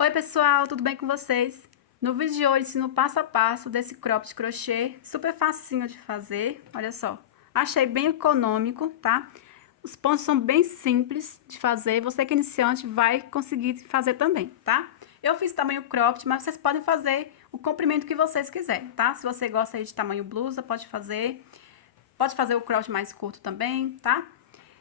Oi pessoal, tudo bem com vocês? No vídeo de hoje ensino o passo a passo desse cropped de crochê, super facinho de fazer, olha só. Achei bem econômico, tá? Os pontos são bem simples de fazer, você que é iniciante vai conseguir fazer também, tá? Eu fiz tamanho cropped, mas vocês podem fazer o comprimento que vocês quiserem, tá? Se você gosta aí de tamanho blusa, pode fazer o cropped mais curto também, tá?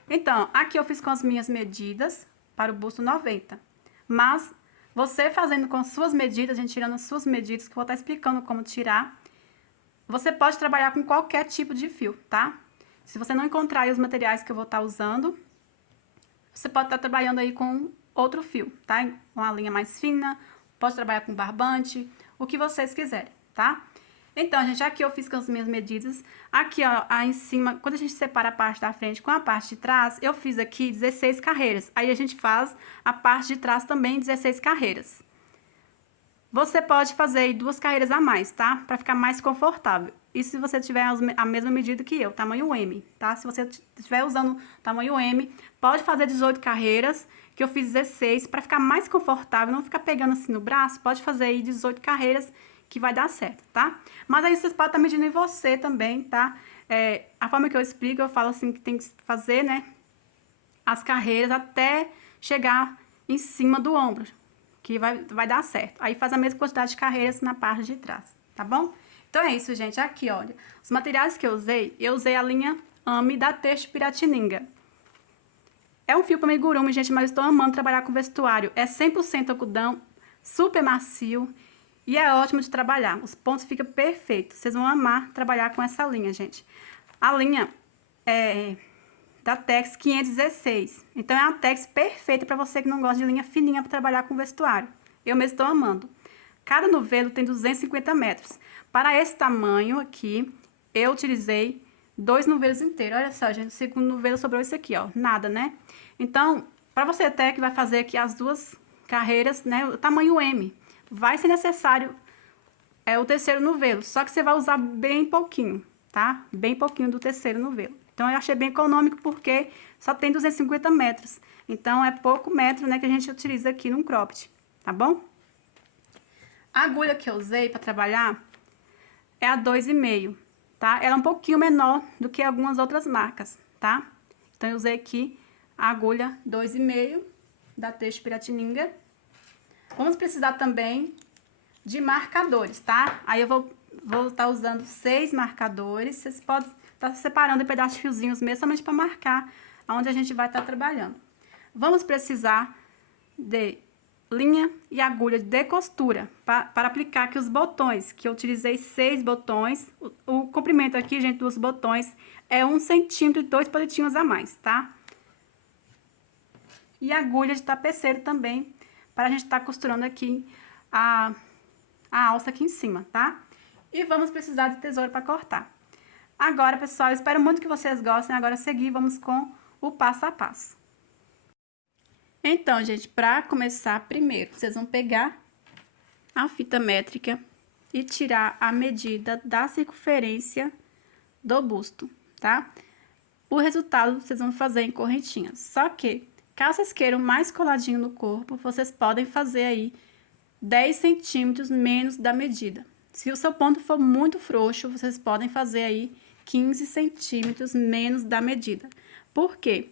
Então, aqui eu fiz com as minhas medidas para o busto 90, mas você fazendo com suas medidas, a gente tirando as suas medidas, que eu vou estar explicando como tirar, você pode trabalhar com qualquer tipo de fio, tá? Se você não encontrar aí os materiais que eu vou estar usando, você pode estar trabalhando aí com outro fio, tá? Uma linha mais fina, pode trabalhar com barbante, o que vocês quiserem, tá? Então, gente, aqui eu fiz com as minhas medidas. Aqui, ó, aí em cima, quando a gente separa a parte da frente com a parte de trás, eu fiz aqui 16 carreiras. Aí a gente faz a parte de trás também 16 carreiras. Você pode fazer aí 2 carreiras a mais, tá? Pra ficar mais confortável. E se você tiver a mesma medida que eu, tamanho M, tá? Se você estiver usando tamanho M, pode fazer 18 carreiras, que eu fiz 16, pra ficar mais confortável, não ficar pegando assim no braço, pode fazer aí 18 carreiras, que vai dar certo, tá? Mas aí vocês podem estar medindo em você também, tá? A forma que eu explico, eu falo assim que tem que fazer, né, as carreiras até chegar em cima do ombro, que vai dar certo. Aí faz a mesma quantidade de carreiras na parte de trás, tá bom? Então é isso, gente. Aqui, olha, os materiais que eu usei a linha AME da Texto Piratininga. É um fio para amigurumi, gente, mas eu estou amando trabalhar com vestuário. É 100% algodão, super macio. E é ótimo de trabalhar, os pontos ficam perfeitos. Vocês vão amar trabalhar com essa linha, gente. A linha é da Tex 516. Então, é uma Tex perfeita para você que não gosta de linha fininha para trabalhar com vestuário. Eu mesmo estou amando. Cada novelo tem 250 metros. Para esse tamanho aqui, eu utilizei 2 novelos inteiros. Olha só, gente, o segundo novelo sobrou esse aqui, ó. Nada, né? Então, para você até que vai fazer aqui as 2 carreiras, né? O tamanho M. Vai ser necessário o terceiro novelo, só que você vai usar bem pouquinho, tá? Bem pouquinho do terceiro novelo. Então, eu achei bem econômico porque só tem 250 metros. Então, é pouco metro, né, que a gente utiliza aqui no cropped, tá bom? A agulha que eu usei para trabalhar é a 2,5, tá? Ela é um pouquinho menor do que algumas outras marcas, tá? Então, eu usei aqui a agulha 2,5 da Texto Piratininga. Vamos precisar também de marcadores, tá? Aí eu vou estar usando 6 marcadores. Vocês podem estar separando em pedaços de fiozinhos mesmo, somente para marcar onde a gente vai estar trabalhando. Vamos precisar de linha e agulha de costura para aplicar aqui os botões, que eu utilizei 6 botões. O comprimento aqui, gente, dos botões é 1 centímetro e 2 palitinhos a mais, tá? E agulha de tapeceiro também, para a gente estar costurando aqui a alça aqui em cima, tá? E vamos precisar de tesoura para cortar. Agora, pessoal, eu espero muito que vocês gostem. Agora, a seguir, vamos com o passo a passo. Então, gente, para começar, primeiro, vocês vão pegar a fita métrica e tirar a medida da circunferência do busto, tá? O resultado vocês vão fazer em correntinhas. Só que, caso vocês queiram mais coladinho no corpo, vocês podem fazer aí 10 centímetros menos da medida. Se o seu ponto for muito frouxo, vocês podem fazer aí 15 centímetros menos da medida. Por quê?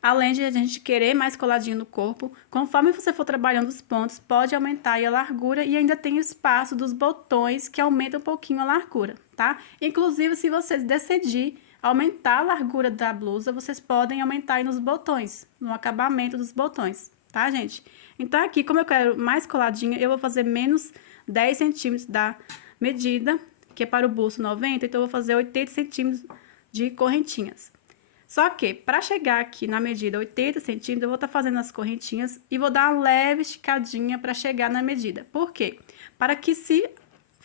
Além de a gente querer mais coladinho no corpo, conforme você for trabalhando os pontos, pode aumentar aí a largura e ainda tem o espaço dos botões que aumenta um pouquinho a largura, tá? Inclusive, se vocês decidirem aumentar a largura da blusa, vocês podem aumentar aí nos botões, no acabamento dos botões, tá, gente? Então, aqui, como eu quero mais coladinha, eu vou fazer menos 10 centímetros da medida, que é para o busto 90, então eu vou fazer 80 centímetros de correntinhas. Só que, para chegar aqui na medida 80 centímetros, eu vou estar fazendo as correntinhas e vou dar uma leve esticadinha para chegar na medida. Por quê? Para que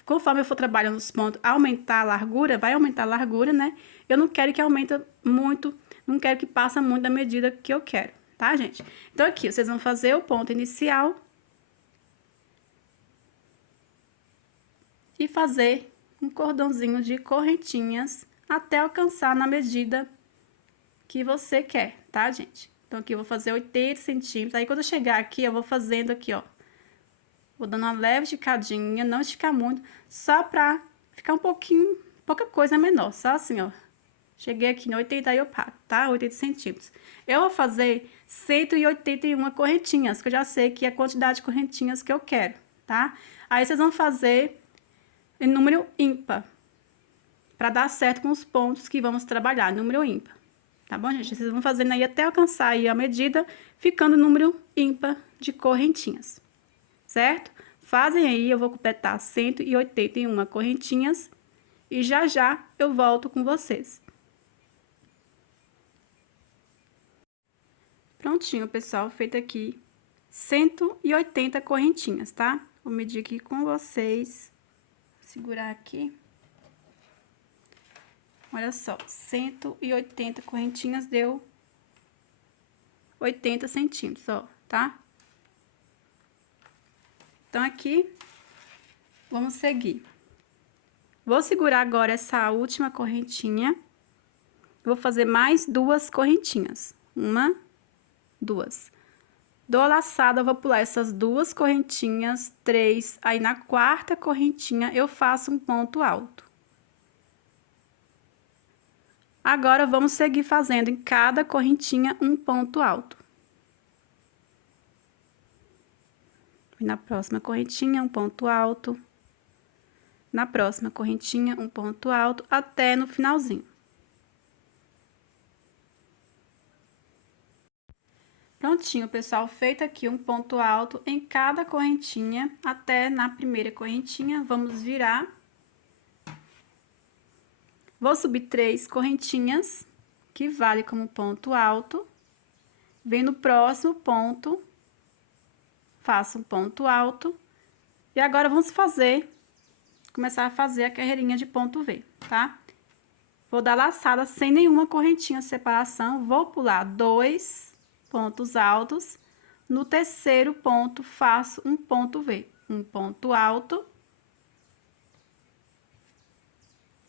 conforme eu for trabalhando os pontos, aumentar a largura, vai aumentar a largura, né? Eu não quero que aumente muito, não quero que passe muito da medida que eu quero, tá, gente? Então, aqui, vocês vão fazer o ponto inicial e fazer um cordãozinho de correntinhas até alcançar na medida que você quer, tá, gente? Então, aqui eu vou fazer 80 centímetros. Aí, quando eu chegar aqui, eu vou fazendo aqui, ó, Vou dando uma leve esticadinha, não esticar muito, só pra ficar um pouquinho, pouca coisa menor, só assim, ó. Cheguei aqui no 80 e eu paro, tá? 80 centímetros. Eu vou fazer 181 correntinhas, que eu já sei que é a quantidade de correntinhas que eu quero, tá? Aí, vocês vão fazer em número ímpar, pra dar certo com os pontos que vamos trabalhar, número ímpar. Tá bom, gente? Vocês vão fazendo aí até alcançar aí a medida, ficando número ímpar de correntinhas, certo? Fazem aí, eu vou completar 181 correntinhas e já já eu volto com vocês. Prontinho, pessoal, feito aqui 180 correntinhas, tá? Vou medir aqui com vocês, segurar aqui. Olha só, 180 correntinhas deu 80 centímetros, ó, tá? Então, aqui, vamos seguir. Vou segurar agora essa última correntinha. Vou fazer mais 2 correntinhas. 1, 2. Dou a laçada, vou pular essas 2 correntinhas, 3. Aí, na 4ª correntinha, eu faço um ponto alto. Agora, vamos seguir fazendo em cada correntinha um ponto alto. Na próxima correntinha, um ponto alto. Na próxima correntinha, um ponto alto, até no finalzinho. Prontinho, pessoal, feito aqui um ponto alto em cada correntinha, até na primeira correntinha, vamos virar. Vou subir 3 correntinhas, que vale como ponto alto. Vem no próximo ponto, faço um ponto alto. E agora, vamos começar a fazer a carreirinha de ponto V, tá? Vou dar laçada sem nenhuma correntinha de separação, vou pular 2 pontos altos. No terceiro ponto, faço um ponto V, um ponto alto.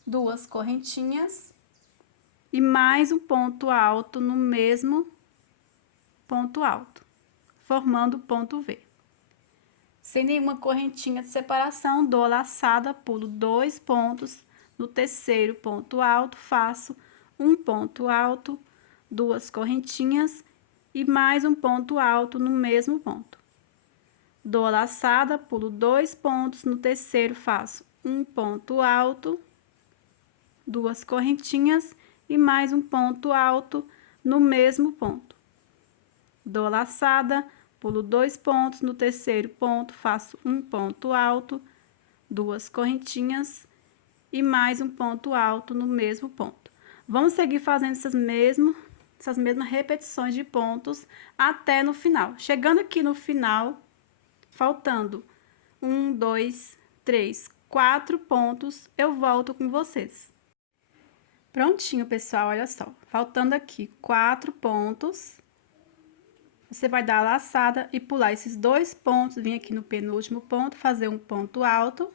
2 correntinhas e mais um ponto alto no mesmo ponto alto, formando ponto V. Sem nenhuma correntinha de separação, dou a laçada, pulo 2 pontos, no terceiro ponto alto, faço um ponto alto, 2 correntinhas e mais um ponto alto no mesmo ponto. Dou a laçada, pulo 2 pontos, no terceiro faço um ponto alto, 2 correntinhas e mais um ponto alto no mesmo ponto. Dou a laçada, pulo 2 pontos, no terceiro ponto faço um ponto alto, 2 correntinhas e mais um ponto alto no mesmo ponto. Vamos seguir fazendo essas mesmas repetições de pontos até no final. Chegando aqui no final, faltando 1, 2, 3, 4 pontos, eu volto com vocês. Prontinho, pessoal, olha só. Faltando aqui 4 pontos. Você vai dar a laçada e pular esses 2 pontos, vir aqui no penúltimo ponto, fazer um ponto alto.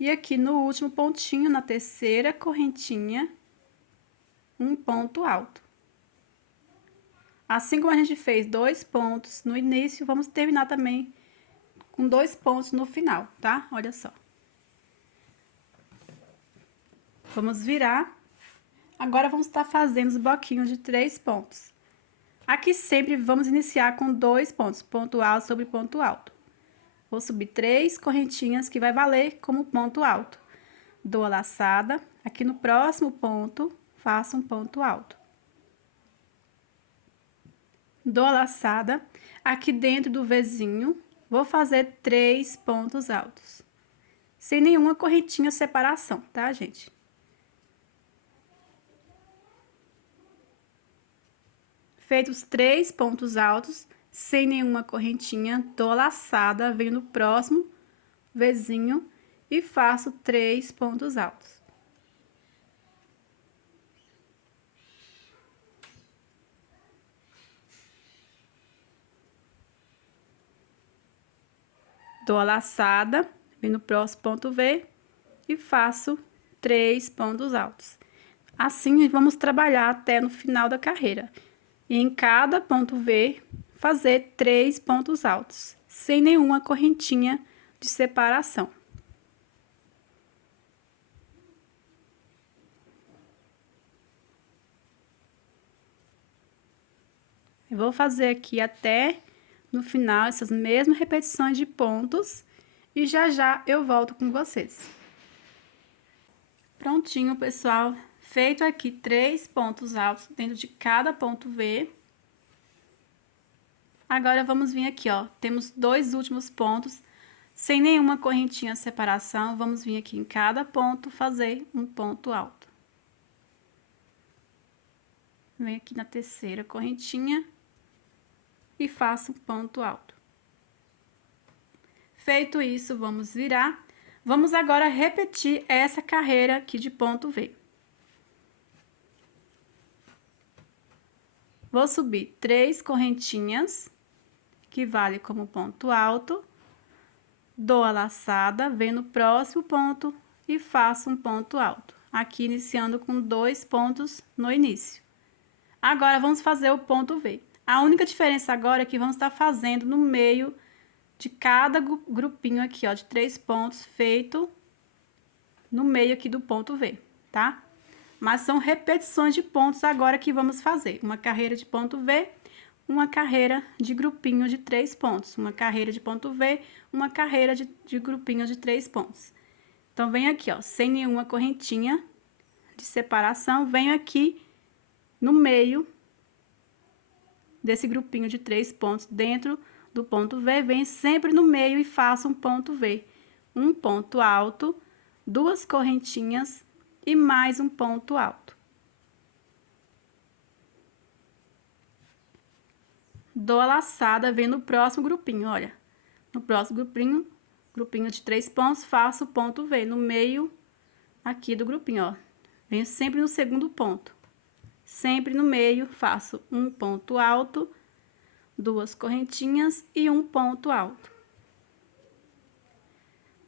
E aqui no último pontinho, na terceira correntinha, um ponto alto. Assim como a gente fez 2 pontos no início, vamos terminar também com 2 pontos no final, tá? Olha só. Vamos virar. Agora, vamos estar fazendo os bloquinhos de 3 pontos. Aqui sempre vamos iniciar com 2 pontos, ponto alto sobre ponto alto. Vou subir 3 correntinhas, que vai valer como ponto alto. Dou a laçada, aqui no próximo ponto, faço um ponto alto. Dou a laçada, aqui dentro do Vzinho, vou fazer 3 pontos altos. Sem nenhuma correntinha de separação, tá, gente? Feitos 3 pontos altos, sem nenhuma correntinha, dou a laçada, venho no próximo Vzinho e faço 3 pontos altos. Dou a laçada, venho no próximo ponto V e faço 3 pontos altos. Assim, vamos trabalhar até no final da carreira. E em cada ponto V, fazer 3 pontos altos, sem nenhuma correntinha de separação. Eu vou fazer aqui até no final essas mesmas repetições de pontos e já eu volto com vocês. Prontinho, pessoal. Feito aqui 3 pontos altos dentro de cada ponto V. Agora, vamos vir aqui, ó. Temos 2 últimos pontos, sem nenhuma correntinha de separação. Vamos vir aqui em cada ponto fazer um ponto alto. Venho aqui na terceira correntinha e faço um ponto alto. Feito isso, vamos virar. Vamos agora repetir essa carreira aqui de ponto V. Vou subir 3 correntinhas, que vale como ponto alto. Dou a laçada, venho no próximo ponto e faço um ponto alto. Aqui iniciando com 2 pontos no início. Agora, vamos fazer o ponto V. A única diferença agora é que vamos estar fazendo no meio de cada grupinho aqui, ó, de 3 pontos feito no meio aqui do ponto V, tá? Mas são repetições de pontos agora que vamos fazer. Uma carreira de ponto V, uma carreira de grupinho de 3 pontos. Uma carreira de ponto V, uma carreira de grupinho de 3 pontos. Então, venho aqui, ó, sem nenhuma correntinha de separação, venho aqui no meio desse grupinho de 3 pontos dentro do ponto V, venho sempre no meio e faço um ponto V. Um ponto alto, 2 correntinhas e mais um ponto alto. Dou a laçada, venho no próximo grupinho, olha. No próximo grupinho de 3 pontos, faço o ponto V no meio aqui do grupinho, ó. Venho sempre no segundo ponto. Sempre no meio, faço um ponto alto, 2 correntinhas e um ponto alto.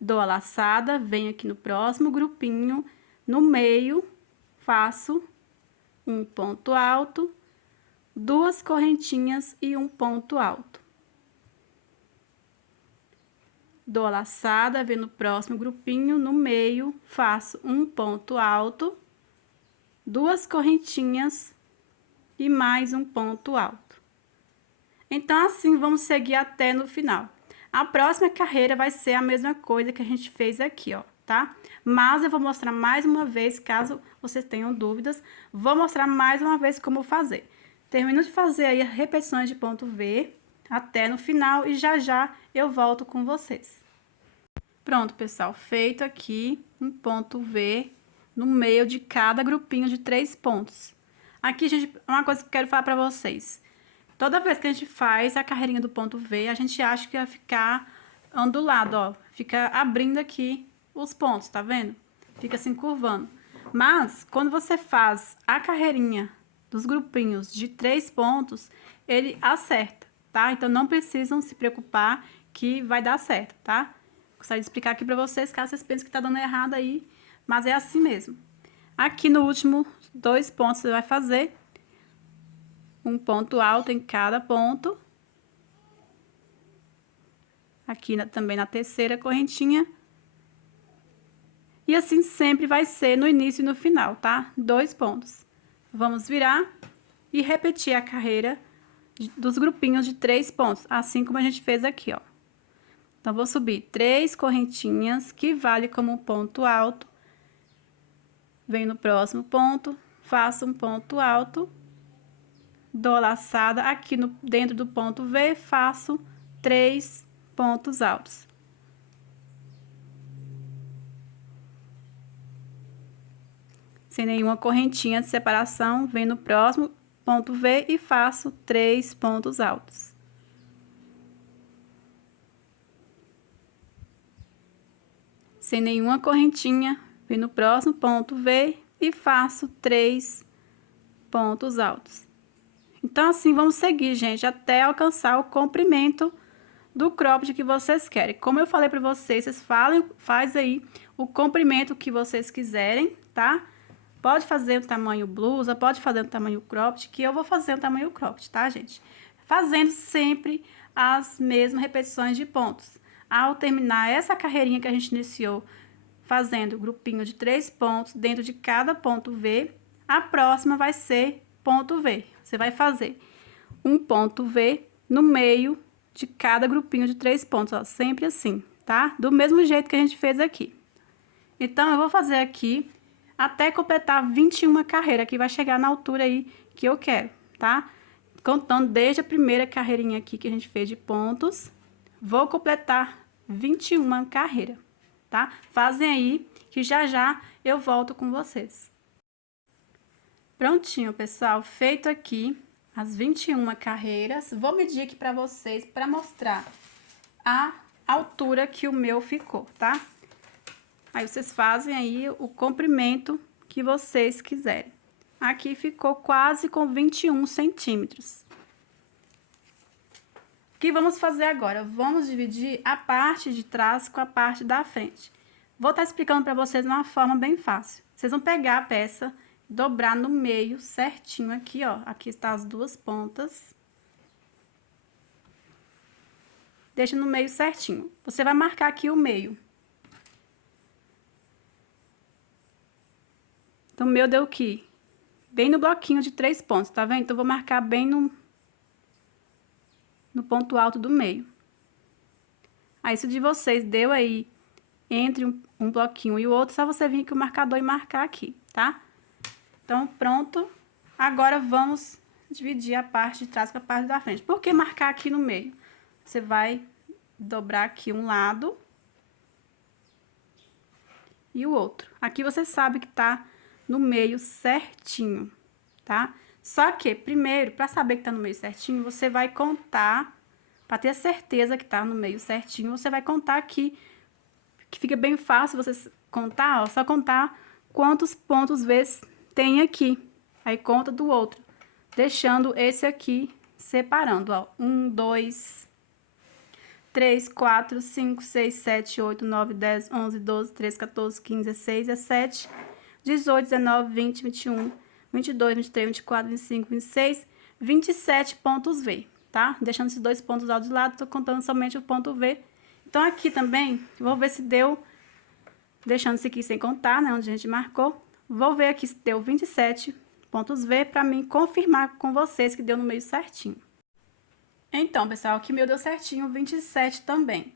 Dou a laçada, venho aqui no próximo grupinho, no meio, faço um ponto alto, 2 correntinhas e um ponto alto. Dou a laçada, venho no próximo grupinho, no meio, faço um ponto alto, 2 correntinhas e mais um ponto alto. Então, assim, vamos seguir até no final. A próxima carreira vai ser a mesma coisa que a gente fez aqui, ó, tá? Mas eu vou mostrar mais uma vez, caso vocês tenham dúvidas, vou mostrar mais uma vez como fazer. Termino de fazer aí as repetições de ponto V até no final e já eu volto com vocês. Pronto, pessoal, feito aqui um ponto V no meio de cada grupinho de 3 pontos. Aqui, gente, uma coisa que eu quero falar pra vocês. Toda vez que a gente faz a carreirinha do ponto V, a gente acha que vai ficar ondulado, ó. Fica abrindo aqui os pontos, tá vendo? Fica assim, curvando. Mas, quando você faz a carreirinha dos grupinhos de 3 pontos, ele acerta, tá? Então, não precisam se preocupar que vai dar certo, tá? Gostaria de explicar aqui pra vocês, caso vocês pensem que tá dando errado aí, mas é assim mesmo. Aqui no último 2 pontos, você vai fazer um ponto alto em cada ponto. Aqui também na terceira correntinha. E assim sempre vai ser no início e no final, tá? 2 pontos. Vamos virar e repetir a carreira dos grupinhos de 3 pontos, assim como a gente fez aqui, ó. Então, vou subir 3 correntinhas, que vale como um ponto alto. Venho no próximo ponto, faço um ponto alto, dou a laçada, aqui dentro do ponto V, faço 3 pontos altos. Sem nenhuma correntinha de separação, venho no próximo ponto V e faço 3 pontos altos. Sem nenhuma correntinha, venho no próximo ponto V e faço 3 pontos altos. Então, assim, vamos seguir, gente, até alcançar o comprimento do cropped que vocês querem. Como eu falei pra vocês, faz aí o comprimento que vocês quiserem, tá? Pode fazer o tamanho blusa, pode fazer o tamanho cropped, que eu vou fazer o tamanho cropped, tá, gente? fazendo sempre as mesmas repetições de pontos. Ao terminar essa carreirinha que a gente iniciou, fazendo grupinho de 3 pontos dentro de cada ponto V, a próxima vai ser ponto V. Você vai fazer um ponto V no meio de cada grupinho de 3 pontos, ó, sempre assim, tá? Do mesmo jeito que a gente fez aqui. Então, eu vou fazer aqui até completar 21 carreiras, que vai chegar na altura aí que eu quero, tá? Contando desde a primeira carreirinha aqui que a gente fez de pontos, vou completar 21 carreiras, tá? Fazem aí, que já já eu volto com vocês. Prontinho, pessoal, feito aqui as 21 carreiras. Vou medir aqui pra vocês, pra mostrar a altura que o meu ficou, tá? Aí, vocês fazem aí o comprimento que vocês quiserem. Aqui ficou quase com 21 centímetros. O que vamos fazer agora? Vamos dividir a parte de trás com a parte da frente. Vou estar explicando para vocês de uma forma bem fácil. Vocês vão pegar a peça, dobrar no meio certinho aqui, ó. Aqui está as duas pontas. Deixa no meio certinho. Você vai marcar aqui o meio. Então, o meu deu aqui, bem no bloquinho de 3 pontos, tá vendo? Então, eu vou marcar bem no ponto alto do meio. Aí, se de vocês deu aí entre um bloquinho e o outro, só você vir aqui o marcador e marcar aqui, tá? Então, pronto. Agora, vamos dividir a parte de trás com a parte da frente. Por que marcar aqui no meio? Você vai dobrar aqui um lado e o outro. Aqui você sabe que tá no meio certinho, tá? Só que, primeiro, para saber que tá no meio certinho, você vai contar, para ter certeza que tá no meio certinho, você vai contar aqui, que fica bem fácil você contar, ó, só contar quantos pontos V tem aqui. Aí, conta do outro, deixando esse aqui separando, ó. 1, 2, 3, 4, 5, 6, 7, 8, 9, 10, 11, 12, 13, 14, 15, 16, 17... 18, 19, 20, 21, 22, 23, 24, 25, 26, 27 pontos V, tá? Deixando esses dois pontos ao de lado, tô contando somente o ponto V. Então, aqui também, vou ver se deu, deixando esse aqui sem contar, né, onde a gente marcou. Vou ver aqui se deu 27 pontos V, pra mim confirmar com vocês que deu no meio certinho. Então, pessoal, aqui meu deu certinho, 27 também.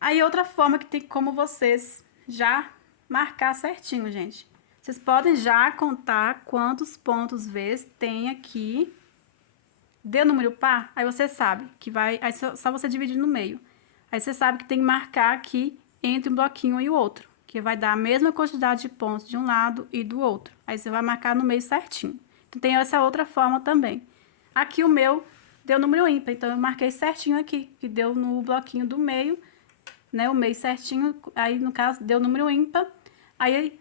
Aí, outra forma que tem como vocês já marcar certinho, gente. Vocês podem já contar quantos pontos V tem aqui. Deu número par? Aí você sabe que vai... Aí só você dividir no meio. Aí você sabe que tem que marcar aqui entre um bloquinho e o outro. Que vai dar a mesma quantidade de pontos de um lado e do outro. Aí você vai marcar no meio certinho. Então, tem essa outra forma também. Aqui o meu deu número ímpar. Então, eu marquei certinho aqui. Que deu no bloquinho do meio, né? O meio certinho. Aí, no caso, deu número ímpar. Aí...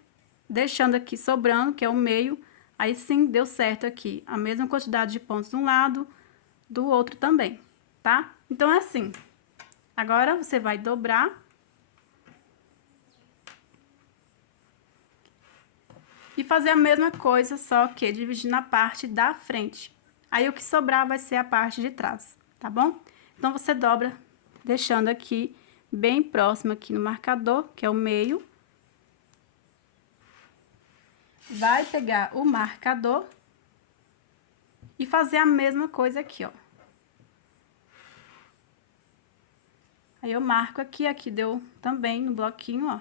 deixando aqui sobrando, que é o meio, aí sim deu certo aqui. A mesma quantidade de pontos de um lado, do outro também, tá? Então, é assim. Agora, você vai dobrar. E fazer a mesma coisa, só que dividir na parte da frente. Aí, o que sobrar vai ser a parte de trás, tá bom? Então, você dobra, deixando aqui, bem próximo aqui no marcador, que é o meio. Vai pegar o marcador e fazer a mesma coisa aqui, ó. Aí, eu marco aqui, aqui deu também no bloquinho, ó.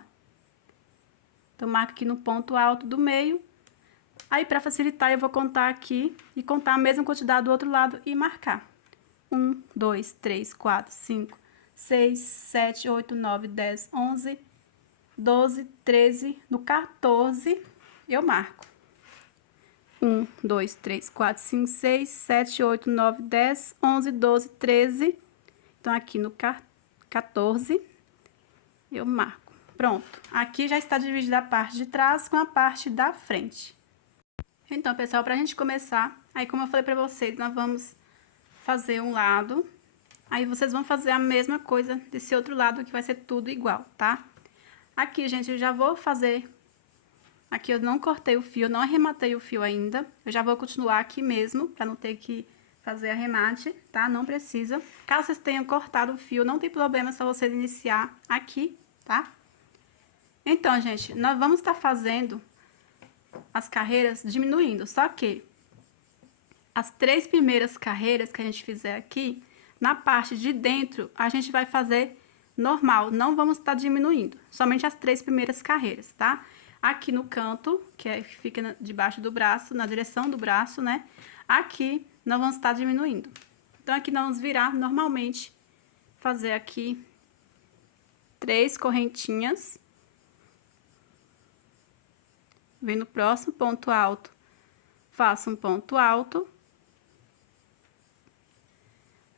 Então, marco aqui no ponto alto do meio. Aí, para facilitar, eu vou contar aqui e contar a mesma quantidade do outro lado e marcar. 1, 2, 3, 4, 5, 6, 7, 8, 9, 10, 11, 12, 13, no 14... eu marco. 1, 2, 3, 4, 5, 6, 7, 8, 9, 10, 11, 12, 13. Então, aqui no 14, eu marco. Pronto. Aqui já está dividida a parte de trás com a parte da frente. Então, pessoal, pra gente começar, aí como eu falei pra vocês, nós vamos fazer um lado. Aí, vocês vão fazer a mesma coisa desse outro lado, que vai ser tudo igual, tá? Aqui, gente, eu já vou fazer... Aqui eu não cortei o fio, não arrematei o fio ainda. Eu já vou continuar aqui mesmo, pra não ter que fazer arremate, tá? Não precisa. Caso vocês tenham cortado o fio, não tem problema, é só vocês iniciar aqui, tá? Então, gente, nós vamos estar fazendo as carreiras diminuindo, só que as 3 primeiras carreiras que a gente fizer aqui, na parte de dentro, a gente vai fazer normal, não vamos estar diminuindo, somente as 3 primeiras carreiras, tá? Aqui no canto, que fica debaixo do braço, na direção do braço, né? Aqui, nós vamos estar diminuindo. Então, aqui nós vamos virar normalmente, fazer aqui 3 correntinhas. Vem no próximo ponto alto, faço um ponto alto.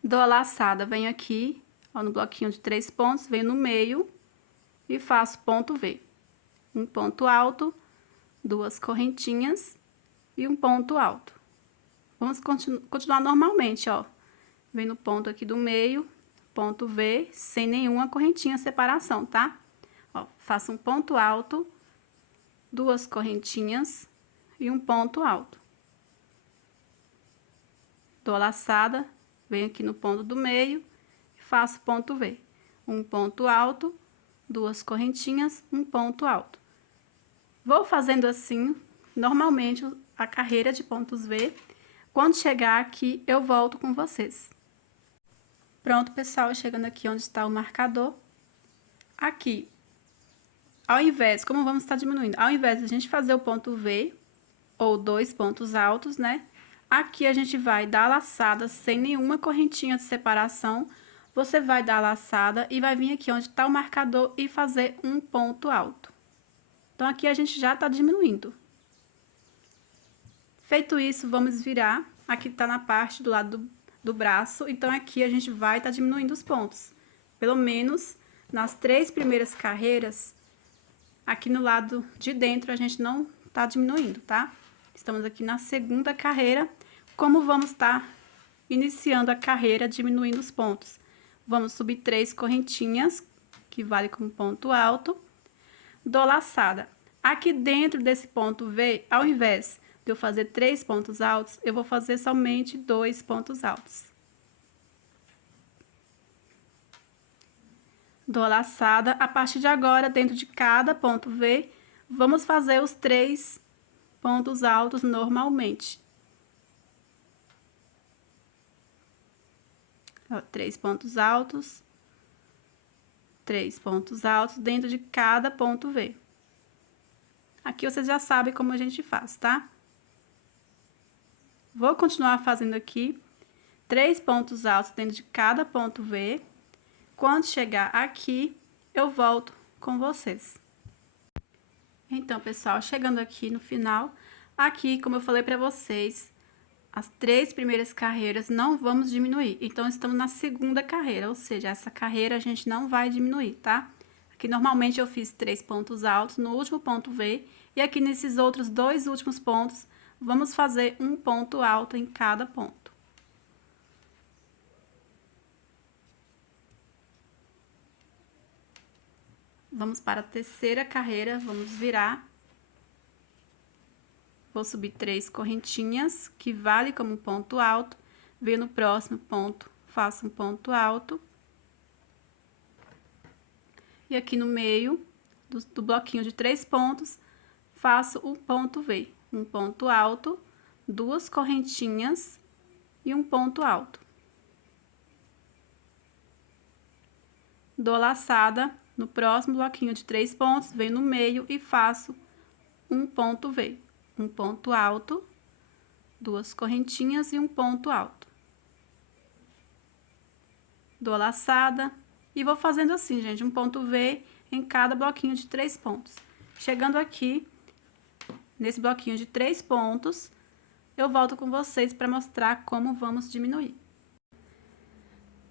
Dou a laçada, venho aqui, ó, no bloquinho de 3 pontos, venho no meio e faço ponto V. Um ponto alto, 2 correntinhas e um ponto alto. Vamos continuar normalmente, ó. Vem no ponto aqui do meio, ponto V, sem nenhuma correntinha separação, tá? Ó, faço um ponto alto, 2 correntinhas e um ponto alto. Dou a laçada, venho aqui no ponto do meio e faço ponto V. Um ponto alto, 2 correntinhas, um ponto alto. Vou fazendo assim, normalmente, a carreira de pontos V. Quando chegar aqui, eu volto com vocês. Pronto, pessoal, chegando aqui onde está o marcador. Aqui, ao invés, como vamos estar diminuindo? Ao invés de a gente fazer o ponto V, ou 2 pontos altos, né? Aqui a gente vai dar a laçada sem nenhuma correntinha de separação. Você vai dar a laçada e vai vir aqui onde está o marcador e fazer um ponto alto. Então, aqui a gente já tá diminuindo. Feito isso, vamos virar. Aqui tá na parte do lado do braço, então aqui a gente vai tá diminuindo os pontos. Pelo menos nas 3 primeiras carreiras, aqui no lado de dentro a gente não tá diminuindo, tá? Estamos aqui na segunda carreira. Como vamos estar iniciando a carreira diminuindo os pontos? Vamos subir 3 correntinhas, que vale como ponto alto. Dou laçada. Aqui dentro desse ponto V, ao invés de eu fazer 3 pontos altos, eu vou fazer somente 2 pontos altos. Dou a laçada. A partir de agora, dentro de cada ponto V, vamos fazer os 3 pontos altos normalmente. Ó, 3 pontos altos. 3 pontos altos dentro de cada ponto V. Aqui vocês já sabem como a gente faz, tá? Vou continuar fazendo aqui 3 pontos altos dentro de cada ponto V. Quando chegar aqui, eu volto com vocês. Então, pessoal, chegando aqui no final, aqui, como eu falei pra vocês, as 3 primeiras carreiras não vamos diminuir. Então, estamos na segunda carreira, ou seja, essa carreira a gente não vai diminuir, tá? Aqui, normalmente, eu fiz 3 pontos altos no último ponto V. E aqui, nesses outros 2 últimos pontos, vamos fazer um ponto alto em cada ponto. Vamos para a terceira carreira, vamos virar. Vou subir 3 correntinhas, que vale como ponto alto. Venho no próximo ponto, faço um ponto alto. E aqui no meio do bloquinho de 3 pontos, faço um ponto V. Um ponto alto, 2 correntinhas e um ponto alto. Dou a laçada no próximo bloquinho de 3 pontos, venho no meio e faço um ponto V. Um ponto alto, 2 correntinhas e um ponto alto. Dou a laçada e vou fazendo assim, gente, um ponto V em cada bloquinho de 3 pontos. Chegando aqui, nesse bloquinho de 3 pontos, eu volto com vocês para mostrar como vamos diminuir.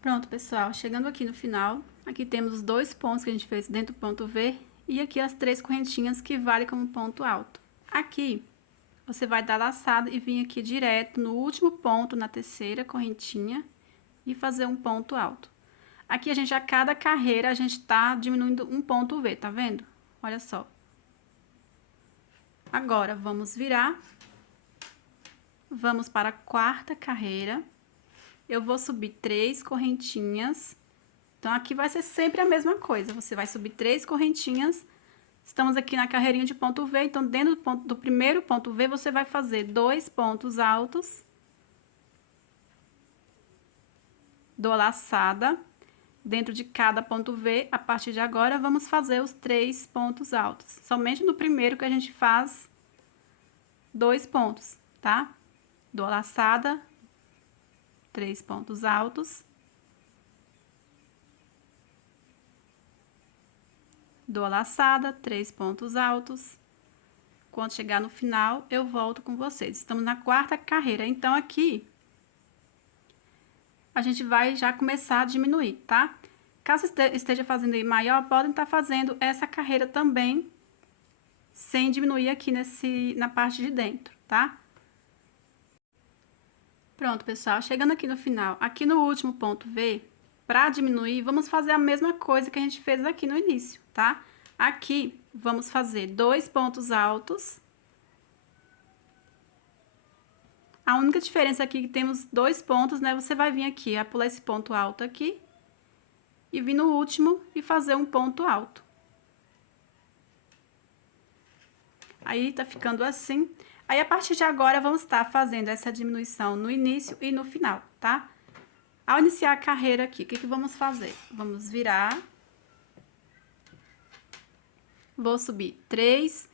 Pronto, pessoal, chegando aqui no final, aqui temos os 2 pontos que a gente fez dentro do ponto V e aqui as 3 correntinhas que valem como ponto alto. Aqui, você vai dar laçada e vir aqui direto no último ponto, na terceira correntinha, e fazer um ponto alto. Aqui, a cada carreira, a gente tá diminuindo um ponto V, tá vendo? Olha só. Agora, vamos virar. Vamos para a quarta carreira. eu vou subir 3 correntinhas. Então, aqui vai ser sempre a mesma coisa. Você vai subir 3 correntinhas. Estamos aqui na carreirinha de ponto V, então, dentro do primeiro ponto V, você vai fazer 2 pontos altos. Dou a laçada. Dentro de cada ponto V, a partir de agora, vamos fazer os 3 pontos altos. Somente no primeiro que a gente faz 2 pontos, tá? Dou a laçada, 3 pontos altos. Dou a laçada, 3 pontos altos. Quando chegar no final, eu volto com vocês. Estamos na quarta carreira, então aqui a gente vai já começar a diminuir, tá? Caso esteja fazendo aí maior, podem estar fazendo essa carreira também, sem diminuir aqui na parte de dentro, tá? Pronto, pessoal, chegando aqui no final, aqui no último ponto V, para diminuir, vamos fazer a mesma coisa que a gente fez aqui no início, tá? Aqui, vamos fazer 2 pontos altos. A única diferença aqui é que temos 2 pontos, né? Você vai vir aqui, vai pular esse ponto alto aqui. E vir no último e fazer um ponto alto. Aí, tá ficando assim. Aí, a partir de agora, vamos estar fazendo essa diminuição no início e no final, tá? Ao iniciar a carreira aqui, o que vamos fazer? Vamos virar. Vou subir 3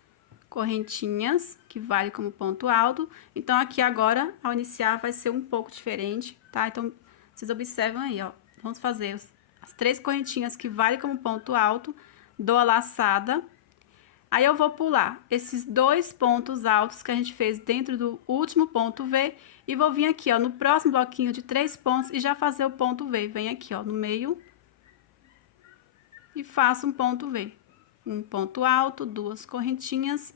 correntinhas, que vale como ponto alto. Então, aqui agora, ao iniciar, vai ser um pouco diferente, tá? Então, vocês observam aí, ó. Vamos fazer as 3 correntinhas que vale como ponto alto, dou a laçada. Aí, eu vou pular esses 2 pontos altos que a gente fez dentro do último ponto V e vou vir aqui, ó, no próximo bloquinho de 3 pontos e já fazer o ponto V. Vem aqui, ó, no meio e faço um ponto V. Um ponto alto, 2 correntinhas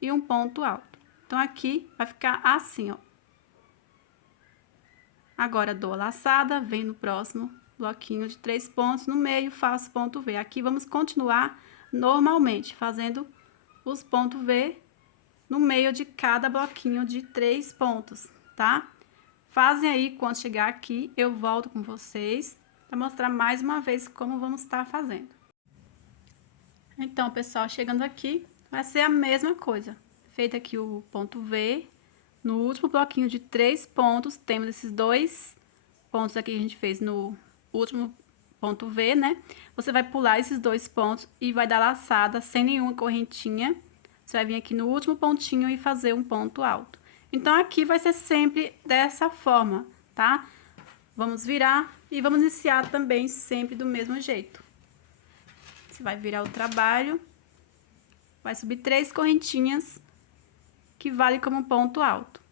e um ponto alto. Então, aqui vai ficar assim, ó. Agora, dou a laçada, venho no próximo bloquinho de 3 pontos, no meio, faço ponto V. Aqui, vamos continuar normalmente, fazendo os pontos V no meio de cada bloquinho de 3 pontos, tá? Fazem aí, quando chegar aqui, eu volto com vocês para mostrar mais uma vez como vamos estar fazendo. Então, pessoal, chegando aqui, vai ser a mesma coisa. Feito aqui o ponto V, no último bloquinho de 3 pontos, temos esses 2 pontos aqui que a gente fez no último ponto V, né? Você vai pular esses 2 pontos e vai dar laçada sem nenhuma correntinha. Você vai vir aqui no último pontinho e fazer um ponto alto. Então, aqui vai ser sempre dessa forma, tá? Vamos virar e vamos iniciar também sempre do mesmo jeito. Você vai virar o trabalho, vai subir 3 correntinhas, que vale como ponto alto.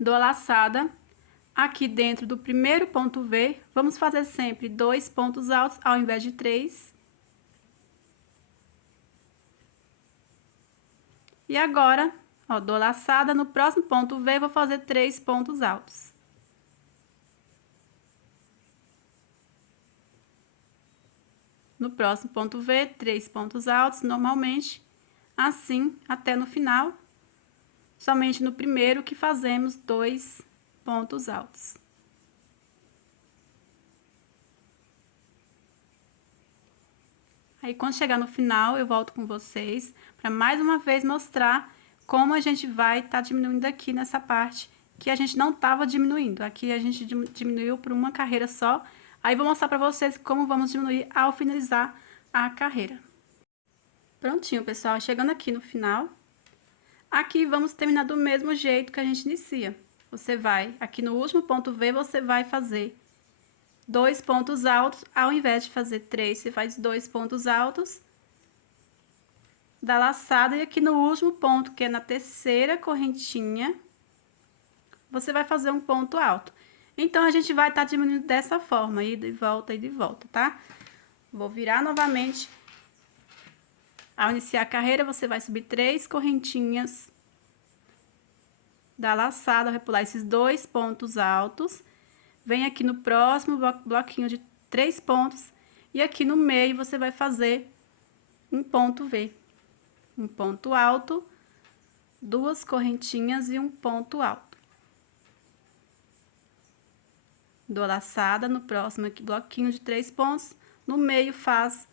Dou a laçada. Aqui dentro do primeiro ponto V, vamos fazer sempre 2 pontos altos ao invés de 3. E agora, ó, dou laçada, no próximo ponto V, vou fazer 3 pontos altos. No próximo ponto V, 3 pontos altos, normalmente, assim, até no final. Somente no primeiro que fazemos 2 pontos altos. Aí, quando chegar no final, eu volto com vocês para mais uma vez mostrar como a gente vai estar diminuindo aqui nessa parte que a gente não estava diminuindo. Aqui a gente diminuiu por uma carreira só. Aí, vou mostrar para vocês como vamos diminuir ao finalizar a carreira. Prontinho, pessoal. Chegando aqui no final. Aqui, vamos terminar do mesmo jeito que a gente inicia. Você vai, aqui no último ponto V, você vai fazer 2 pontos altos, ao invés de fazer 3, você faz 2 pontos altos, dá laçada, e aqui no último ponto, que é na terceira correntinha, você vai fazer um ponto alto. Então, a gente vai estar diminuindo dessa forma, ida e de volta, tá? Vou virar novamente. Ao iniciar a carreira, você vai subir 3 correntinhas, dá laçada, vai pular esses 2 pontos altos, vem aqui no próximo bloquinho de 3 pontos, e aqui no meio você vai fazer um ponto V. Um ponto alto, 2 correntinhas e um ponto alto. dou a laçada, no próximo aqui, bloquinho de 3 pontos, no meio faz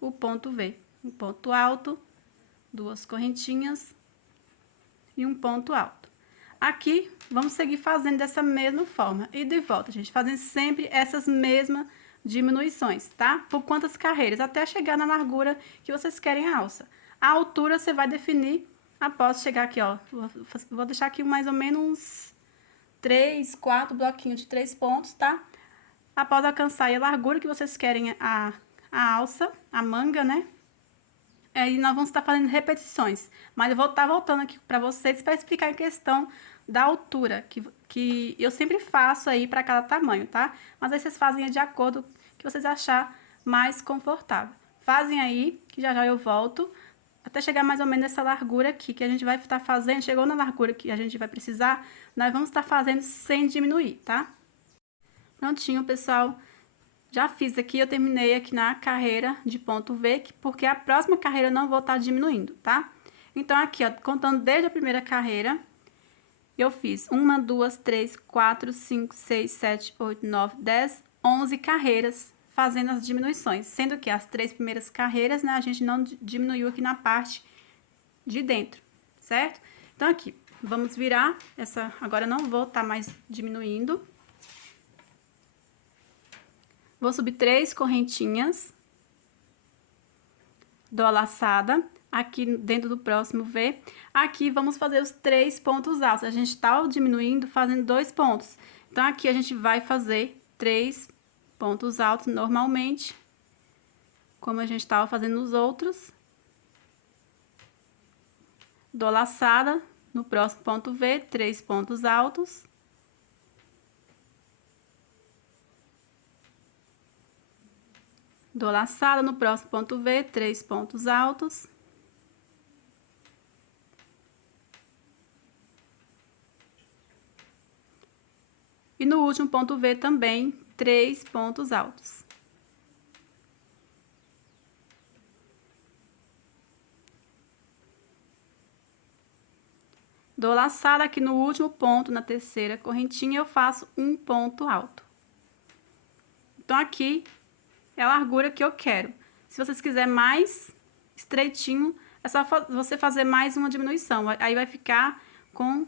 o ponto V, um ponto alto, 2 correntinhas e um ponto alto. Aqui, vamos seguir fazendo dessa mesma forma, e de volta, gente, fazendo sempre essas mesmas diminuições, tá? Por quantas carreiras, até chegar na largura que vocês querem a alça. A altura você vai definir após chegar aqui, ó, vou deixar aqui mais ou menos uns 3, 4 bloquinhos de 3 pontos, tá? Após alcançar a largura que vocês querem a alça, a manga, né? Aí nós vamos estar fazendo repetições, mas eu vou estar voltando aqui para vocês para explicar a questão da altura, que eu sempre faço aí para cada tamanho, tá? Mas aí vocês fazem de acordo com o que vocês achar mais confortável. Fazem aí, que já já eu volto, até chegar mais ou menos nessa largura aqui, que a gente vai estar fazendo. Chegou na largura que a gente vai precisar, nós vamos estar fazendo sem diminuir, tá? Prontinho, pessoal. Já fiz aqui, eu terminei aqui na carreira de ponto V, porque a próxima carreira eu não vou estar diminuindo, tá? Então, aqui, ó, contando desde a primeira carreira, eu fiz 1, 2, 3, 4, 5, 6, 7, 8, 9, 10, 11 carreiras fazendo as diminuições. Sendo que as 3 primeiras carreiras, né, a gente não diminuiu aqui na parte de dentro, certo? Então, aqui, vamos virar essa... Agora, eu não vou estar mais diminuindo. Vou subir 3 correntinhas, dou a laçada, aqui dentro do próximo V. Aqui vamos fazer os 3 pontos altos, a gente tá diminuindo fazendo 2 pontos. Então, aqui a gente vai fazer 3 pontos altos normalmente, como a gente tava fazendo nos outros. Dou a laçada, no próximo ponto V, 3 pontos altos. Dou laçada, no próximo ponto V, 3 pontos altos. E no último ponto V também, 3 pontos altos. Dou laçada aqui no último ponto, na terceira correntinha, eu faço um ponto alto. Então, aqui é a largura que eu quero. Se vocês quiserem mais estreitinho, é só você fazer mais uma diminuição. Aí vai ficar com...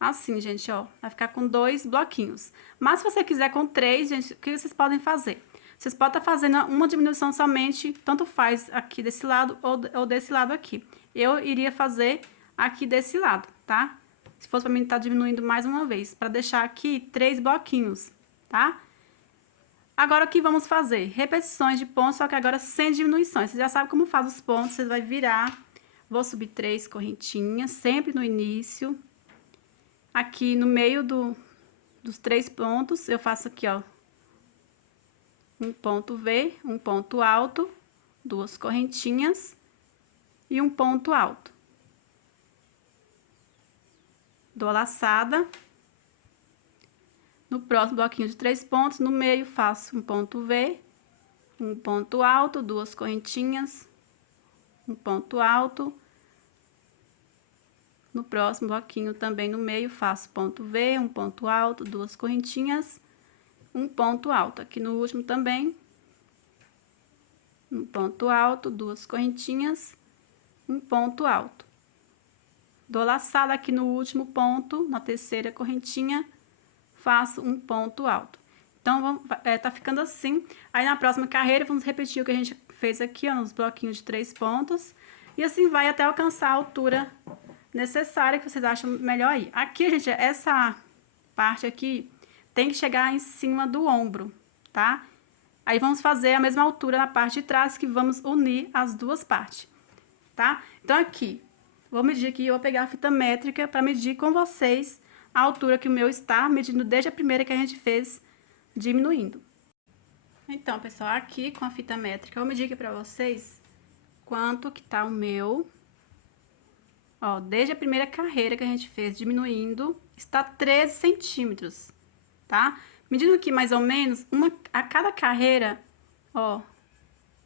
Assim, gente, ó. Vai ficar com 2 bloquinhos. Mas se você quiser com 3, gente, o que vocês podem fazer? Vocês podem estar fazendo uma diminuição somente, tanto faz aqui desse lado ou desse lado aqui. Eu iria fazer aqui desse lado, tá? Se fosse pra mim estar diminuindo mais uma vez, pra deixar aqui 3 bloquinhos, tá? Agora, o que vamos fazer? Repetições de pontos, só que agora sem diminuições. Você já sabe como faz os pontos, você vai virar. Vou subir 3 correntinhas, sempre no início. Aqui no meio dos 3 pontos, eu faço aqui, ó, um ponto V, um ponto alto, 2 correntinhas e um ponto alto. Dou a laçada. No próximo bloquinho de 3 pontos, no meio faço um ponto V, um ponto alto, 2 correntinhas, um ponto alto. No próximo bloquinho também no meio faço ponto V, um ponto alto, 2 correntinhas, um ponto alto. Aqui no último também, um ponto alto, 2 correntinhas, um ponto alto. Dou laçada aqui no último ponto, na terceira correntinha, faço um ponto alto. Então, tá ficando assim. Aí, na próxima carreira, vamos repetir o que a gente fez aqui, ó, nos bloquinhos de 3 pontos. E assim vai até alcançar a altura necessária que vocês acham melhor aí. Aqui, gente, essa parte aqui tem que chegar em cima do ombro, tá? Aí, vamos fazer a mesma altura na parte de trás, que vamos unir as duas partes, tá? Então, aqui, vou medir aqui, eu vou pegar a fita métrica para medir com vocês a altura que o meu está, medindo desde a primeira que a gente fez, diminuindo. Então, pessoal, aqui com a fita métrica, eu vou medir aqui pra vocês quanto que tá o meu. Ó, desde a primeira carreira que a gente fez, diminuindo, está 13 centímetros, tá? Medindo aqui mais ou menos, a cada carreira, ó,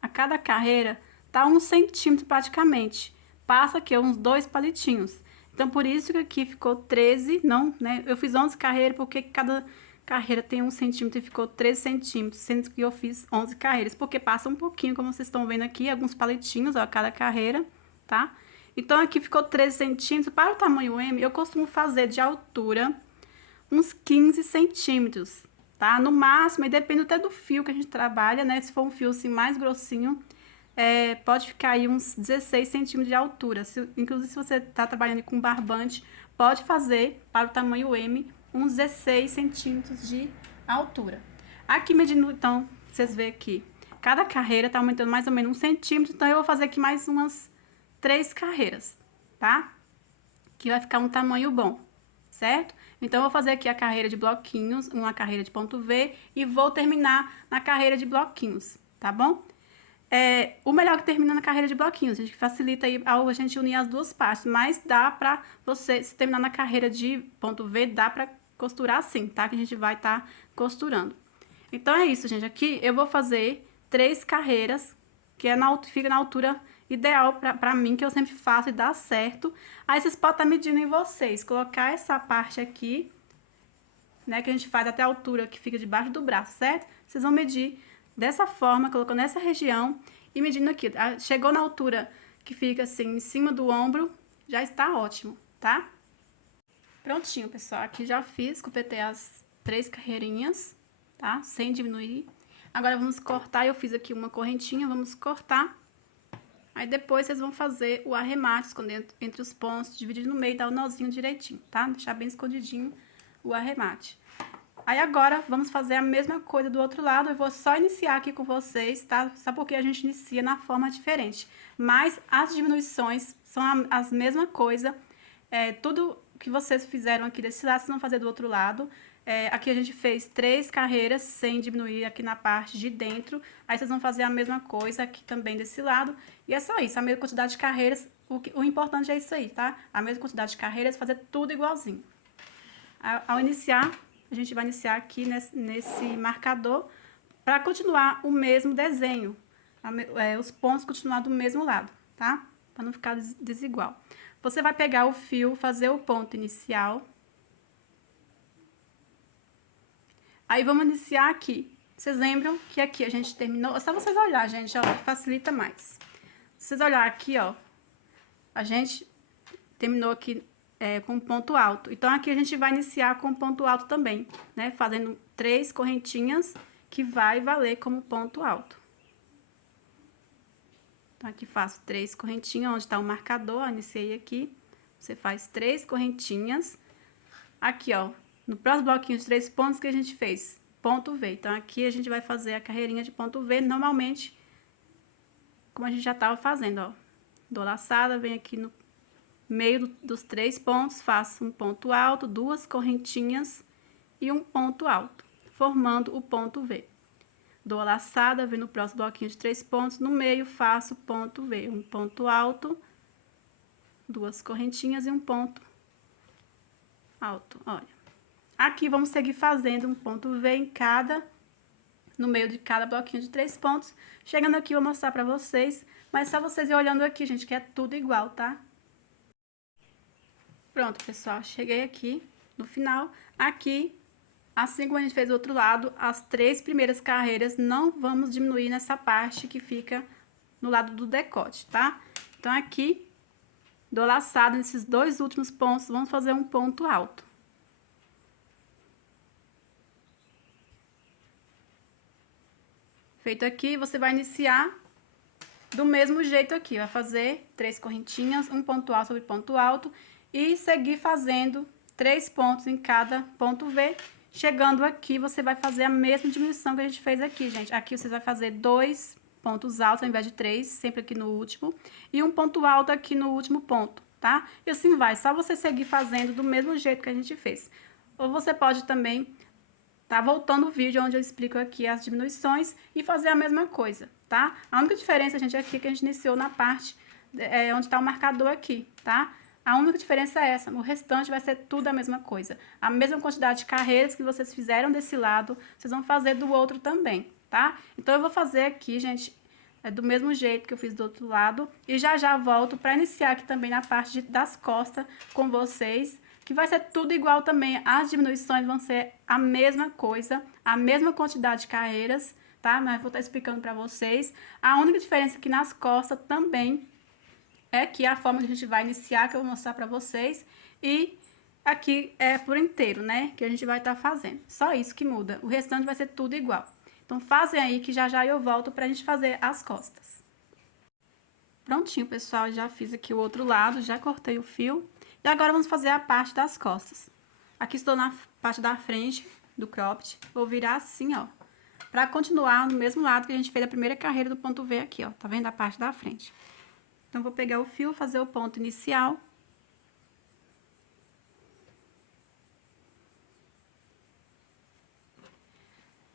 a cada carreira tá 1 centímetro praticamente. Passa aqui uns 2 palitinhos. Então, por isso que aqui ficou 13, não, né? Eu fiz 11 carreiras porque cada carreira tem 1 centímetro e ficou 13 centímetros, sendo que eu fiz 11 carreiras, porque passa um pouquinho, como vocês estão vendo aqui, alguns palitinhos, ó, cada carreira, tá? Então, aqui ficou 13 centímetros. Para o tamanho M, eu costumo fazer de altura uns 15 centímetros, tá? No máximo, e depende até do fio que a gente trabalha, né? Se for um fio assim mais grossinho, pode ficar aí uns 16 centímetros de altura. Inclusive, se você tá trabalhando com barbante, pode fazer para o tamanho M uns 16 centímetros de altura. Aqui medindo, então, vocês veem aqui, cada carreira tá aumentando mais ou menos 1 centímetro, então eu vou fazer aqui mais umas 3 carreiras, tá? Que vai ficar um tamanho bom, certo? Então, eu vou fazer aqui a carreira de bloquinhos, uma carreira de ponto V, e vou terminar na carreira de bloquinhos, tá bom? O melhor que termina na carreira de bloquinhos, gente, que facilita aí a gente unir as duas partes, mas dá pra você, se terminar na carreira de ponto V, dá pra costurar assim, tá? Que a gente vai estar costurando. Então, é isso, gente. Aqui eu vou fazer 3 carreiras, que fica na altura ideal pra mim, que eu sempre faço e dá certo. Aí, vocês podem estar medindo em vocês, colocar essa parte aqui, né, que a gente faz até a altura que fica debaixo do braço, certo? Vocês vão medir dessa forma, colocando nessa região e medindo aqui. Chegou na altura que fica assim, em cima do ombro, já está ótimo, tá? Prontinho, pessoal. Aqui já fiz, completei as 3 carreirinhas, tá? Sem diminuir. Agora, vamos cortar. Eu fiz aqui uma correntinha, vamos cortar. Aí, depois, vocês vão fazer o arremate, escondendo entre os pontos, dividir no meio e dar o nozinho direitinho, tá? Deixar bem escondidinho o arremate. Aí, agora, vamos fazer a mesma coisa do outro lado. Eu vou só iniciar aqui com vocês, tá? Só porque a gente inicia na forma diferente. Mas as diminuições são as mesma coisa. Tudo que vocês fizeram aqui desse lado, vocês vão fazer do outro lado. Aqui a gente fez 3 carreiras sem diminuir aqui na parte de dentro. Aí vocês vão fazer a mesma coisa aqui também desse lado. E é só isso, a mesma quantidade de carreiras. O importante é isso aí, tá? A mesma quantidade de carreiras, fazer tudo igualzinho. Ao iniciar, a gente vai iniciar aqui nesse marcador para continuar o mesmo desenho. Os pontos continuar do mesmo lado, tá? Para não ficar desigual. Você vai pegar o fio, fazer o ponto inicial. Aí, vamos iniciar aqui. Vocês lembram que aqui a gente terminou? É só vocês olharem, gente, ó, que facilita mais. Se vocês olharem aqui, ó, a gente terminou aqui com ponto alto. Então, aqui a gente vai iniciar com ponto alto também, né? Fazendo 3 correntinhas, que vai valer como ponto alto. Então, aqui faço 3 correntinhas, onde tá o marcador, ó, iniciei aqui. Você faz 3 correntinhas. Aqui, ó, no próximo bloquinho de 3 pontos que a gente fez, ponto V. Então, aqui a gente vai fazer a carreirinha de ponto V, normalmente, como a gente já tava fazendo, ó. Dou laçada, venho aqui no meio dos 3 pontos, faço um ponto alto, 2 correntinhas e um ponto alto, formando o ponto V. Dou a laçada, venho no próximo bloquinho de 3 pontos, no meio faço ponto V, um ponto alto, 2 correntinhas e um ponto alto, olha. Aqui vamos seguir fazendo um ponto V no meio de cada bloquinho de 3 pontos. Chegando aqui eu vou mostrar pra vocês, mas só vocês ir olhando aqui, gente, que é tudo igual, tá? Pronto, pessoal, cheguei aqui no final. Aqui, assim como a gente fez do outro lado, as 3 primeiras carreiras não vamos diminuir nessa parte que fica no lado do decote, tá? Então, aqui, dou laçada nesses 2 últimos pontos, vamos fazer um ponto alto. Feito aqui, você vai iniciar do mesmo jeito aqui, vai fazer 3 correntinhas, um ponto alto sobre ponto alto, e seguir fazendo 3 pontos em cada ponto V. Chegando aqui, você vai fazer a mesma diminuição que a gente fez aqui, gente. Aqui você vai fazer 2 pontos altos ao invés de 3, sempre aqui no último, e um ponto alto aqui no último ponto, tá? E assim vai, só você seguir fazendo do mesmo jeito que a gente fez. Ou você pode também tá voltando o vídeo onde eu explico aqui as diminuições e fazer a mesma coisa, tá? A única diferença, gente, aqui é que a gente iniciou na parte onde tá o marcador aqui, tá? A única diferença é essa, o restante vai ser tudo a mesma coisa. A mesma quantidade de carreiras que vocês fizeram desse lado, vocês vão fazer do outro também, tá? Então, eu vou fazer aqui, gente, do mesmo jeito que eu fiz do outro lado. E já volto para iniciar aqui também na parte das costas com vocês, que vai ser tudo igual também. As diminuições vão ser a mesma coisa, a mesma quantidade de carreiras, tá? Mas vou estar explicando para vocês. A única diferença aqui nas costas também é que a forma que a gente vai iniciar, que eu vou mostrar para vocês, e aqui é por inteiro, né? Que a gente vai estar fazendo. Só isso que muda. O restante vai ser tudo igual. Então, fazem aí que já já eu volto pra gente fazer as costas. Prontinho, pessoal. Já fiz aqui o outro lado, já cortei o fio. E agora vamos fazer a parte das costas. Aqui estou na parte da frente do cropped. Vou virar assim, ó. Pra continuar no mesmo lado que a gente fez a primeira carreira do ponto V aqui, ó. Tá vendo a parte da frente? Então, vou pegar o fio, fazer o ponto inicial.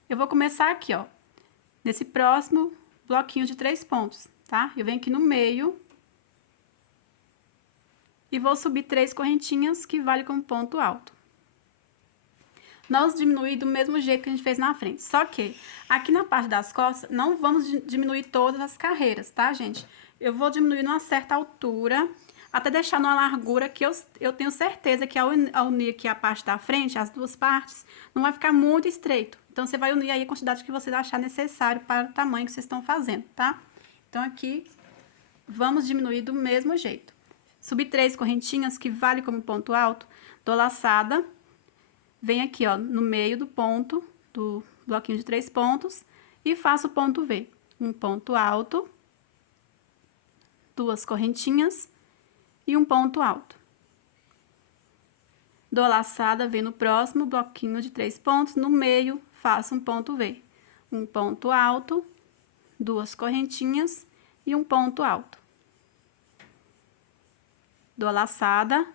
Eu vou começar aqui, ó, nesse próximo bloquinho de 3 pontos, tá? Eu venho aqui no meio e vou subir 3 correntinhas, que vale como ponto alto. Nós diminuir do mesmo jeito que a gente fez na frente, só que aqui na parte das costas, não vamos diminuir todas as carreiras, tá, gente? Eu vou diminuir numa certa altura, até deixar numa largura que eu tenho certeza que ao unir aqui a parte da frente, as duas partes, não vai ficar muito estreito. Então, você vai unir aí a quantidade que você achar necessário para o tamanho que vocês estão fazendo, tá? Então, aqui, vamos diminuir do mesmo jeito. Subir 3 correntinhas, que vale como ponto alto, dou laçada, venho aqui, ó, no meio do ponto, do bloquinho de 3 pontos, e faço o ponto V. Um ponto alto, 2 correntinhas e um ponto alto. Dou a laçada, venho no próximo bloquinho de 3 pontos, no meio, faço um ponto V. Um ponto alto, 2 correntinhas e um ponto alto. Dou a laçada,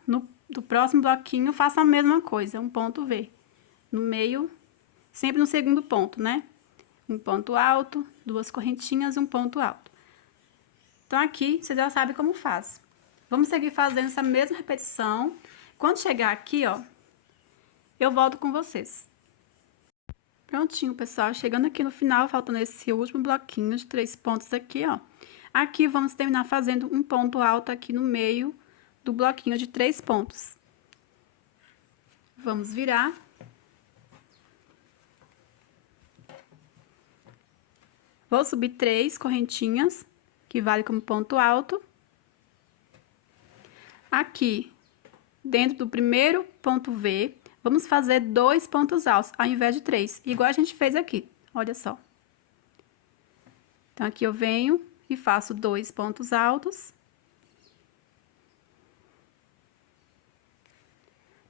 do próximo bloquinho, faço a mesma coisa, um ponto V. No meio, sempre no segundo ponto, né? Um ponto alto, 2 correntinhas e um ponto alto. Então, aqui, você já sabe como faz. Vamos seguir fazendo essa mesma repetição. Quando chegar aqui, ó, eu volto com vocês. Prontinho, pessoal. Chegando aqui no final, faltando esse último bloquinho de 3 pontos aqui, ó. Aqui, vamos terminar fazendo um ponto alto aqui no meio do bloquinho de 3 pontos. Vamos virar. Vou subir 3 correntinhas, que vale como ponto alto. Aqui, dentro do primeiro ponto V, vamos fazer 2 pontos altos, ao invés de 3, igual a gente fez aqui, olha só. Então, aqui eu venho e faço 2 pontos altos.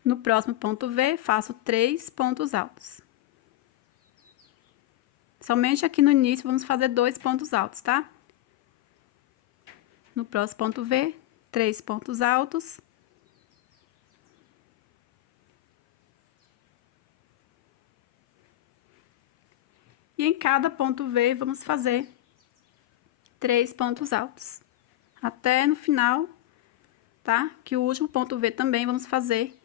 No próximo ponto V, faço 3 pontos altos. Somente aqui no início, vamos fazer 2 pontos altos, tá? No próximo ponto V, 3 pontos altos. E em cada ponto V, vamos fazer 3 pontos altos. Até no final, tá? Que o último ponto V também vamos fazer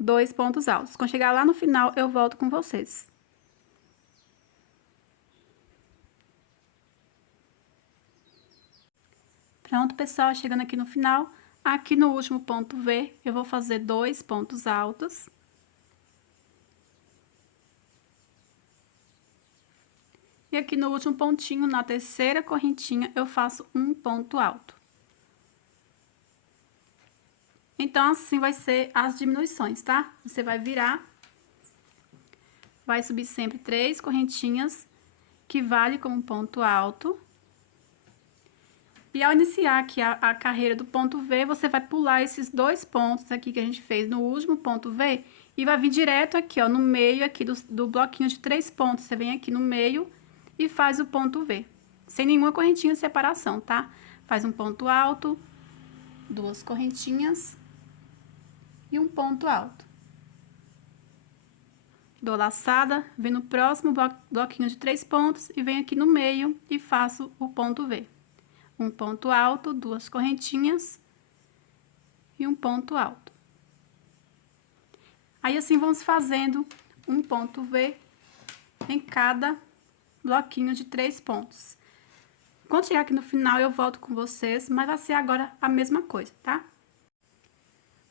2 pontos altos. Quando chegar lá no final, eu volto com vocês. Pronto, pessoal, chegando aqui no final, aqui no último ponto V, eu vou fazer 2 pontos altos. E aqui no último pontinho, na terceira correntinha, eu faço um ponto alto. Então, assim vai ser as diminuições, tá? Você vai virar, vai subir sempre 3 correntinhas, que vale como ponto alto. E ao iniciar aqui a carreira do ponto V, você vai pular esses 2 pontos aqui que a gente fez no último ponto V, e vai vir direto aqui, ó, no meio aqui do bloquinho de 3 pontos. Você vem aqui no meio e faz o ponto V, sem nenhuma correntinha de separação, tá? Faz um ponto alto, 2 correntinhas e um ponto alto. Dou laçada, venho no próximo bloquinho de 3 pontos e venho aqui no meio e faço o ponto V. Um ponto alto, 2 correntinhas e um ponto alto. Aí, assim, vamos fazendo um ponto V em cada bloquinho de 3 pontos. Quando chegar aqui no final, eu volto com vocês, mas vai ser agora a mesma coisa, tá?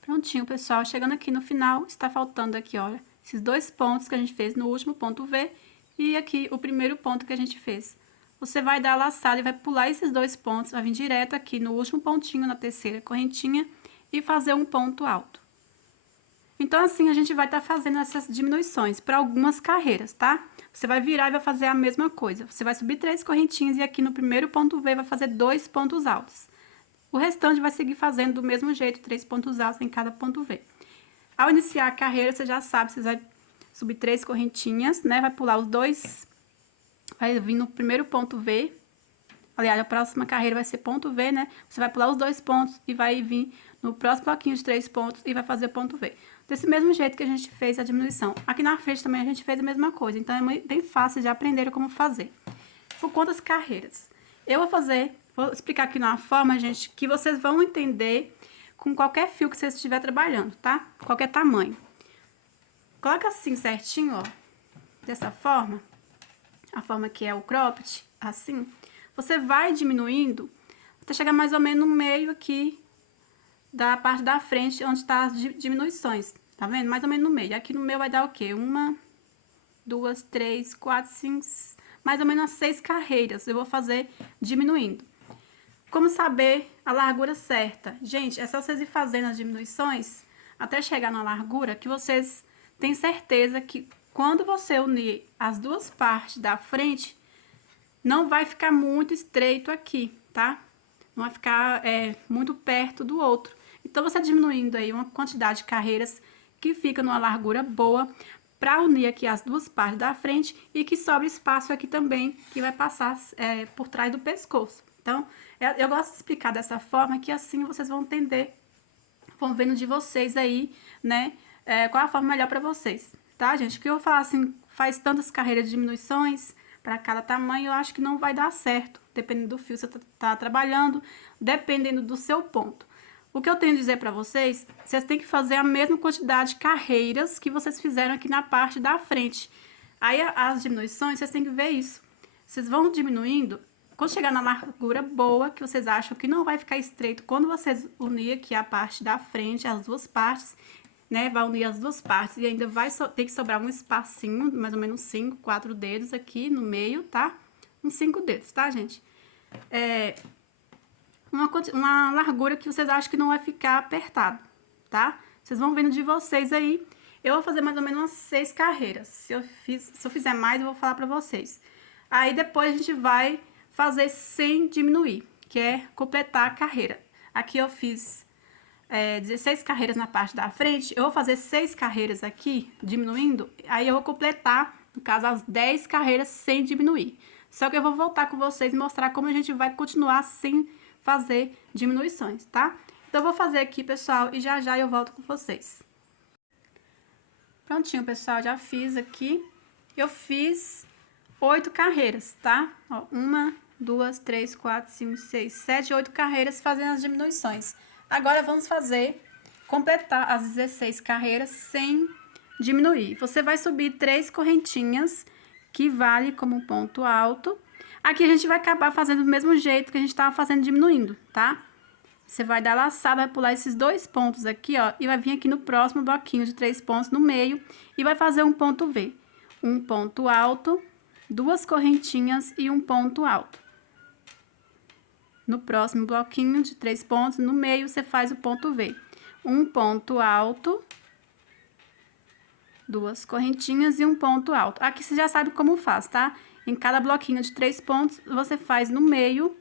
Prontinho, pessoal. Chegando aqui no final, está faltando aqui, olha, esses dois pontos que a gente fez no último ponto V e aqui o primeiro ponto que a gente fez. Você vai dar a laçada e vai pular esses dois pontos, vai vir direto aqui no último pontinho, na terceira correntinha e fazer um ponto alto. Então, assim, a gente vai estar fazendo essas diminuições para algumas carreiras, tá? Você vai virar e vai fazer a mesma coisa. Você vai subir 3 correntinhas e aqui no primeiro ponto V vai fazer 2 pontos altos. O restante vai seguir fazendo do mesmo jeito, 3 pontos altos em cada ponto V. Ao iniciar a carreira, você já sabe, você vai subir 3 correntinhas, né? Vai pular os dois, vai vir no primeiro ponto V. Aliás, a próxima carreira vai ser ponto V, né? Você vai pular os dois pontos e vai vir no próximo bloquinho de 3 pontos e vai fazer ponto V. Desse mesmo jeito que a gente fez a diminuição. Aqui na frente também a gente fez a mesma coisa, então é bem fácil de aprender como fazer. Por quantas carreiras? Eu vou explicar aqui numa forma, gente, que vocês vão entender com qualquer fio que você estiver trabalhando, tá? Qualquer tamanho. Coloca assim certinho, ó, dessa forma, a forma que é o cropped, assim. Você vai diminuindo até chegar mais ou menos no meio aqui da parte da frente, onde tá as diminuições, tá vendo? Mais ou menos no meio. Aqui no meu vai dar o quê? 1, 2, 3, 4, 5, mais ou menos 6 carreiras. Eu vou fazer diminuindo. Como saber a largura certa? Gente, é só vocês ir fazendo as diminuições até chegar na largura que vocês têm certeza que quando você unir as duas partes da frente, não vai ficar muito estreito aqui, tá? Não vai ficar muito perto do outro. Então, você diminuindo aí uma quantidade de carreiras que fica numa largura boa para unir aqui as duas partes da frente e que sobra espaço aqui também, que vai passar por trás do pescoço. Então, eu gosto de explicar dessa forma que assim vocês vão entender, vão vendo de vocês aí, né, qual é a forma melhor para vocês, tá, gente? Que eu falar assim, faz tantas carreiras de diminuições para cada tamanho, eu acho que não vai dar certo, dependendo do fio que você tá trabalhando, dependendo do seu ponto. O que eu tenho a dizer para vocês, vocês têm que fazer a mesma quantidade de carreiras que vocês fizeram aqui na parte da frente. Aí, as diminuições, vocês têm que ver isso. Vocês vão diminuindo, quando chegar na largura boa, que vocês acham que não vai ficar estreito, quando vocês unir aqui a parte da frente, as duas partes, né, vai unir as duas partes e ainda vai ter que sobrar um espacinho, mais ou menos 5, 4 dedos aqui no meio, tá? Uns 5 dedos, tá, gente? Uma largura que vocês acham que não vai ficar apertado, tá? Vocês vão vendo de vocês aí. Eu vou fazer mais ou menos umas 6 carreiras. Se eu fizer mais, eu vou falar pra vocês. Aí, depois a gente vai fazer sem diminuir, que é completar a carreira. Aqui eu fiz 16 carreiras na parte da frente, eu vou fazer 6 carreiras aqui, diminuindo, aí eu vou completar, no caso, as 10 carreiras sem diminuir. Só que eu vou voltar com vocês e mostrar como a gente vai continuar sem fazer diminuições, tá? Então, eu vou fazer aqui, pessoal, e já já eu volto com vocês. Prontinho, pessoal, já fiz aqui. Eu fiz 8 carreiras, tá? Ó, 1, 2, 3, 4, 5, 6, 7, 8 carreiras fazendo as diminuições. Agora, vamos completar as 16 carreiras sem diminuir. Você vai subir 3 correntinhas, que vale como ponto alto. Aqui a gente vai acabar fazendo do mesmo jeito que a gente estava fazendo diminuindo, tá? Você vai dar laçada, vai pular esses 2 pontos aqui, ó, e vai vir aqui no próximo bloquinho de 3 pontos no meio e vai fazer um ponto V. Um ponto alto, 2 correntinhas e um ponto alto. No próximo bloquinho de 3 pontos, no meio, você faz o ponto V. Um ponto alto, 2 correntinhas e um ponto alto. Aqui você já sabe como faz, tá? Em cada bloquinho de 3 pontos, você faz no meio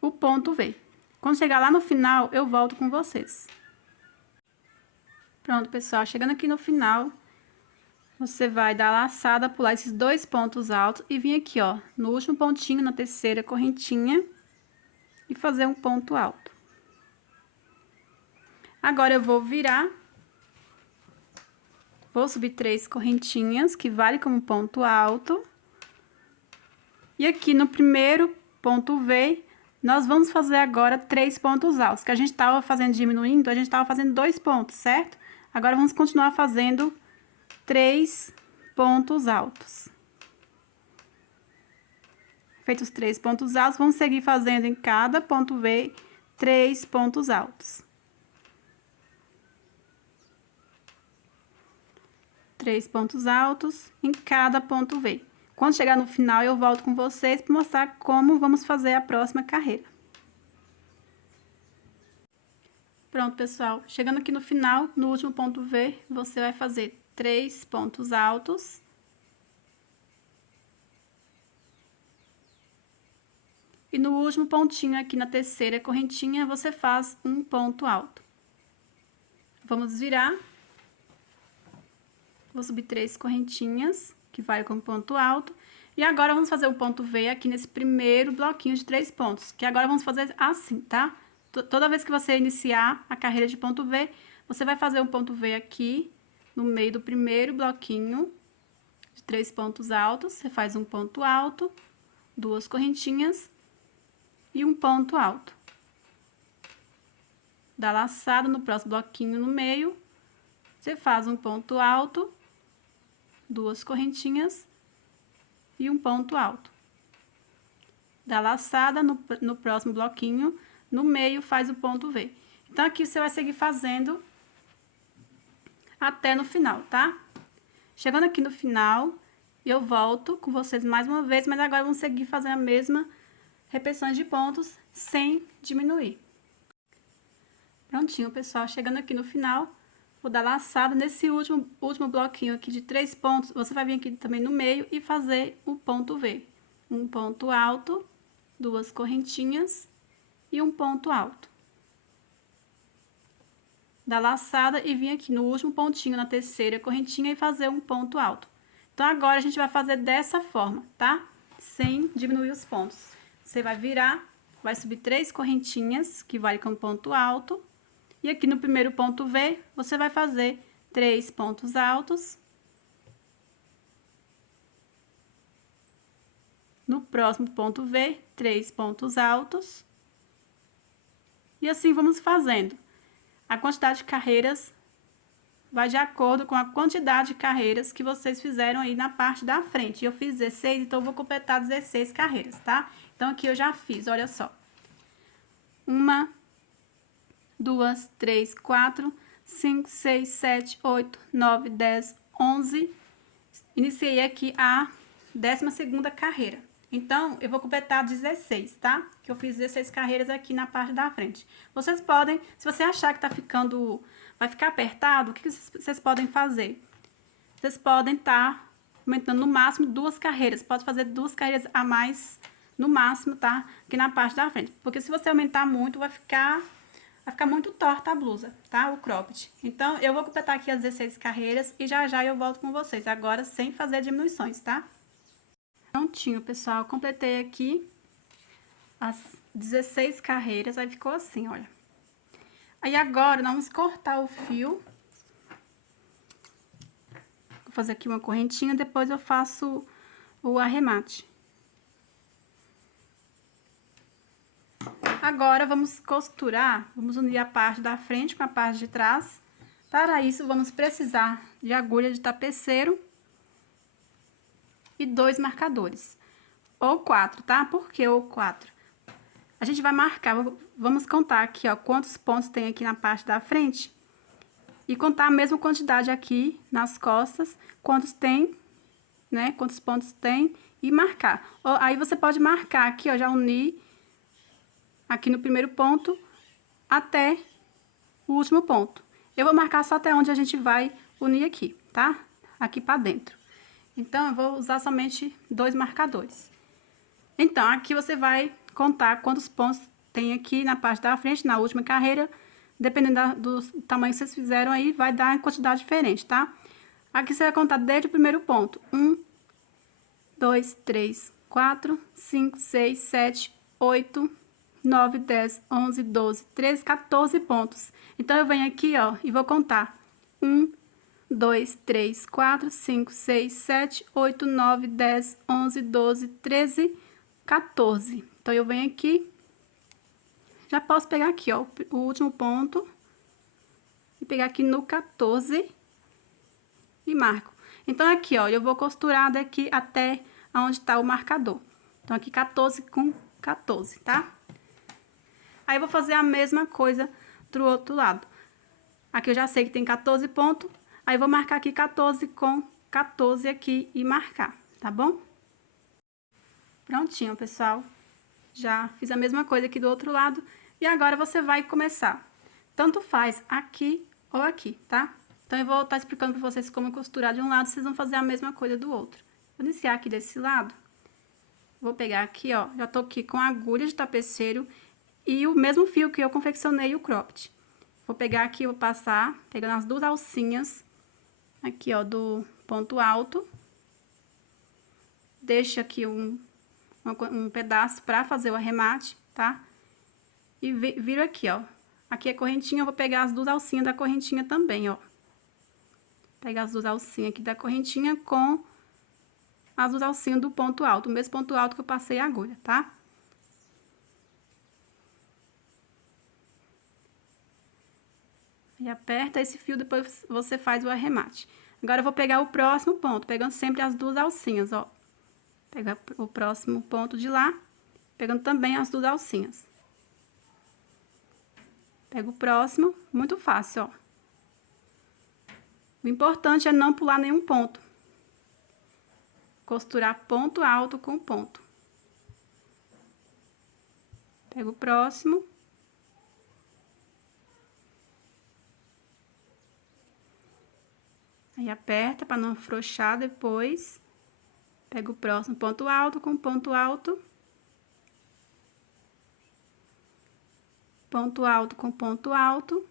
o ponto V. Quando chegar lá no final, eu volto com vocês. Pronto, pessoal. Chegando aqui no final, você vai dar a laçada, pular esses 2 pontos altos e vir aqui, ó, no último pontinho, na terceira correntinha, e fazer um ponto alto. Agora, eu vou virar. Vou subir 3 correntinhas, que vale como ponto alto. E aqui no primeiro ponto V, nós vamos fazer agora 3 pontos altos. Que a gente tava fazendo diminuindo, a gente tava fazendo 2 pontos, certo? Agora, vamos continuar fazendo 3 pontos altos. Feitos os 3 pontos altos, vamos seguir fazendo em cada ponto V 3 pontos altos. 3 pontos altos em cada ponto V. Quando chegar no final, eu volto com vocês para mostrar como vamos fazer a próxima carreira. Pronto, pessoal. Chegando aqui no final, no último ponto V, você vai fazer 3 pontos altos. E no último pontinho aqui na terceira correntinha, você faz um ponto alto. Vamos virar. Vou subir 3 correntinhas, que vai com ponto alto. E agora, vamos fazer o ponto V aqui nesse primeiro bloquinho de 3 pontos. Que agora vamos fazer assim, tá? Toda vez que você iniciar a carreira de ponto V, você vai fazer um ponto V aqui, no meio do primeiro bloquinho de 3 pontos altos. Você faz um ponto alto, 2 correntinhas e um ponto alto. Dá laçado no próximo bloquinho no meio, você faz um ponto alto, 2 correntinhas e um ponto alto. Dá laçada no próximo bloquinho, no meio faz o ponto V. Então, aqui você vai seguir fazendo até no final, tá? Chegando aqui no final, eu volto com vocês mais uma vez, mas agora vamos seguir fazendo a mesma repetição de pontos sem diminuir. Prontinho, pessoal. Chegando aqui no final, vou dar laçada nesse último bloquinho aqui de 3 pontos. Você vai vir aqui também no meio e fazer o ponto V. Um ponto alto, 2 correntinhas e um ponto alto. Dá laçada e vir aqui no último pontinho, na terceira correntinha, e fazer um ponto alto. Então, agora a gente vai fazer dessa forma, tá? Sem diminuir os pontos. Você vai virar, vai subir 3 correntinhas, que vale como ponto alto. E aqui no primeiro ponto V, você vai fazer 3 pontos altos. No próximo ponto V, 3 pontos altos. E assim vamos fazendo. A quantidade de carreiras vai de acordo com a quantidade de carreiras que vocês fizeram aí na parte da frente. Eu fiz 16, então eu vou completar 16 carreiras, tá? Então, aqui eu já fiz, olha só. 1, 2, 3, 4, 5, 6, 7, 8, 9, 10, 11. Iniciei aqui a 12ª carreira. Então, eu vou completar 16, tá? Que eu fiz 16 carreiras aqui na parte da frente. Vocês podem, se você achar que vai ficar apertado, o que vocês podem fazer? Vocês podem estar aumentando no máximo 2 carreiras. Pode fazer 2 carreiras a mais no máximo, tá? Aqui na parte da frente. Porque se você aumentar muito, vai ficar muito torta a blusa, tá? O cropped. Então, eu vou completar aqui as 16 carreiras e já já eu volto com vocês. Agora, sem fazer diminuições, tá? Prontinho, pessoal. Completei aqui as 16 carreiras. Aí ficou assim, olha. Aí agora, nós vamos cortar o fio. Vou fazer aqui uma correntinha, depois eu faço o arremate. Agora, vamos costurar, vamos unir a parte da frente com a parte de trás. Para isso, vamos precisar de agulha de tapeceiro e 2 marcadores. Ou 4, tá? Por que ou 4? A gente vai marcar, vamos contar aqui, ó, quantos pontos tem aqui na parte da frente. E contar a mesma quantidade aqui nas costas, quantos tem, né? Quantos pontos tem e marcar. Aí você pode marcar aqui, ó, já unir aqui no primeiro ponto até o último ponto. Eu vou marcar só até onde a gente vai unir aqui, tá? Aqui pra dentro. Então, eu vou usar somente 2 marcadores. Então, aqui você vai contar quantos pontos tem aqui na parte da frente, na última carreira. Dependendo do tamanho que vocês fizeram aí, vai dar uma quantidade diferente, tá? Aqui você vai contar desde o primeiro ponto. 1, 2, 3, 4, 5, 6, 7, 8, 9, 10, 11, 12, 13, 14 pontos. Então, eu venho aqui, ó, e vou contar. 1, 2, 3, 4, 5, 6, 7, 8, 9, 10, 11, 12, 13, 14. Então, eu venho aqui, já posso pegar aqui, ó, o último ponto, e pegar aqui no 14 e marco. Então, aqui, ó, eu vou costurar daqui até onde tá o marcador. Então, aqui 14 com 14, tá? Aí, eu vou fazer a mesma coisa do outro lado. Aqui eu já sei que tem 14 pontos. Aí, vou marcar aqui 14 com 14 aqui e marcar, tá bom? Prontinho, pessoal. Já fiz a mesma coisa aqui do outro lado. E agora, você vai começar. Tanto faz aqui ou aqui, tá? Então, eu vou estar explicando pra vocês como costurar de um lado, vocês vão fazer a mesma coisa do outro. Vou iniciar aqui desse lado. Vou pegar aqui, ó, já tô aqui com a agulha de tapeceiro e o mesmo fio que eu confeccionei o cropped. Vou pegar aqui, vou passar, pegando as duas alcinhas, aqui, ó, do ponto alto. Deixo aqui um pedaço pra fazer o arremate, tá? E viro aqui, ó. Aqui é correntinha, eu vou pegar as duas alcinhas da correntinha também, ó. Pegar as duas alcinhas aqui da correntinha com as duas alcinhas do ponto alto, o mesmo ponto alto que eu passei a agulha, tá? E aperta esse fio, depois você faz o arremate. Agora, eu vou pegar o próximo ponto, pegando sempre as duas alcinhas, ó. Pegar o próximo ponto de lá, pegando também as duas alcinhas. Pego o próximo, muito fácil, ó. O importante é não pular nenhum ponto. Costurar ponto alto com ponto. Pego o próximo. Aí, aperta para não afrouxar depois. Pego o próximo ponto alto com ponto alto. Ponto alto com ponto alto.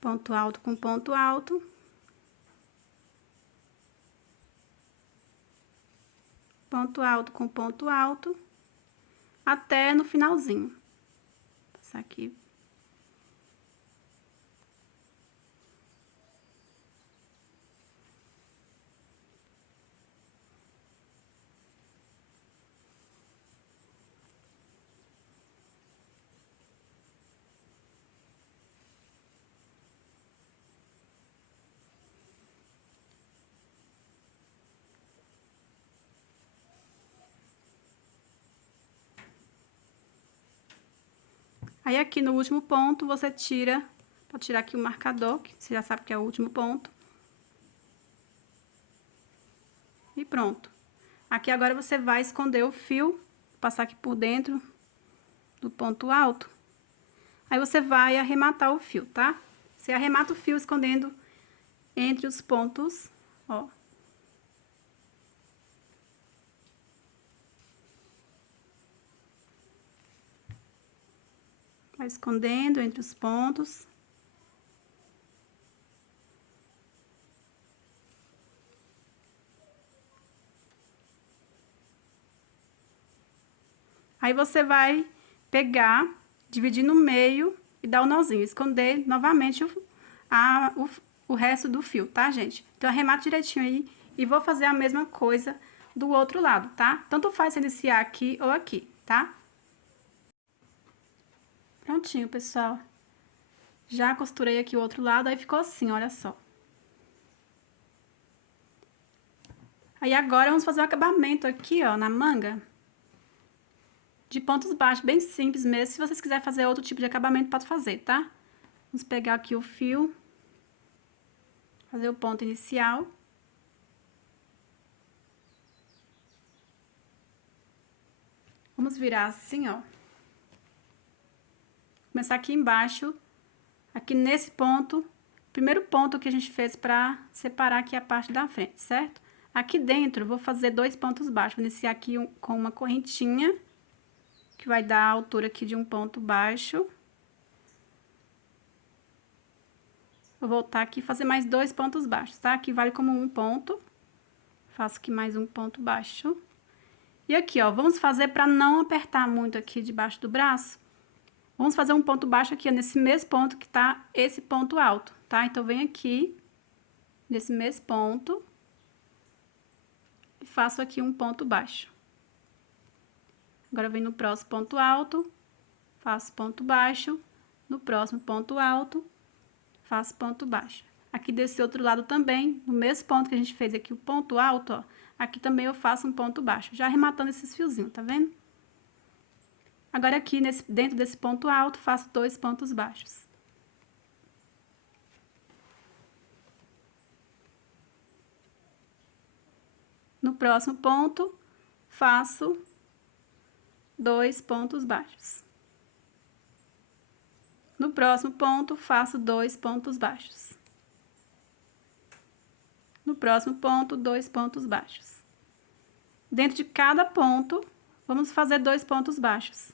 Ponto alto com ponto alto. Ponto alto com ponto alto. Até no finalzinho. Vou passar aqui. Aí, aqui no último ponto, você tira, pode tirar aqui o marcador, que você já sabe que é o último ponto. E pronto. Aqui agora você vai esconder o fio, passar aqui por dentro do ponto alto. Aí, você vai arrematar o fio, tá? Você arremata o fio escondendo entre os pontos, ó. Vai escondendo entre os pontos. Aí, você vai pegar, dividir no meio e dar o nozinho. Esconder novamente o resto do fio, tá, gente? Então, arremata direitinho aí e vou fazer a mesma coisa do outro lado, tá? Tanto faz iniciar aqui ou aqui, tá? Prontinho, pessoal. Já costurei aqui o outro lado, aí ficou assim, olha só. Aí, agora, vamos fazer o acabamento aqui, ó, na manga. De pontos baixos, bem simples mesmo. Se vocês quiserem fazer outro tipo de acabamento, pode fazer, tá? Vamos pegar aqui o fio. Fazer o ponto inicial. Vamos virar assim, ó. Começar aqui embaixo, aqui nesse ponto, primeiro ponto que a gente fez pra separar aqui a parte da frente, certo? Aqui dentro, vou fazer 2 pontos baixos. Vou iniciar aqui com uma correntinha, que vai dar a altura aqui de um ponto baixo. Vou voltar aqui e fazer mais 2 pontos baixos, tá? Aqui vale como um ponto. Faço aqui mais um ponto baixo. E aqui, ó, vamos fazer pra não apertar muito aqui debaixo do braço. Vamos fazer um ponto baixo aqui, ó, nesse mesmo ponto que tá esse ponto alto, tá? Então, venho aqui, nesse mesmo ponto, e faço aqui um ponto baixo. Agora, eu venho no próximo ponto alto, faço ponto baixo, no próximo ponto alto, faço ponto baixo. Aqui desse outro lado também, no mesmo ponto que a gente fez aqui o ponto alto, ó, aqui também eu faço um ponto baixo, já arrematando esses fiozinhos, tá vendo? Agora, aqui dentro desse ponto alto, faço 2 pontos baixos. No próximo ponto, faço 2 pontos baixos. No próximo ponto, faço 2 pontos baixos. No próximo ponto, 2 pontos baixos. Dentro de cada ponto, vamos fazer 2 pontos baixos.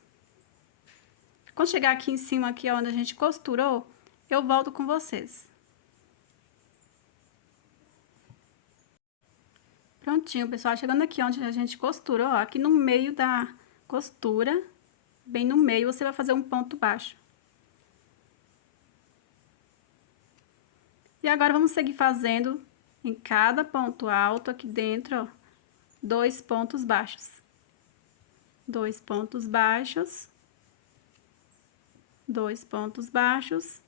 Quando chegar aqui em cima, aqui onde a gente costurou, eu volto com vocês. Prontinho, pessoal. Chegando aqui onde a gente costurou, ó, aqui no meio da costura, bem no meio, você vai fazer um ponto baixo. E agora, vamos seguir fazendo em cada ponto alto aqui dentro, ó, 2 pontos baixos. 2 pontos baixos. 2 pontos baixos,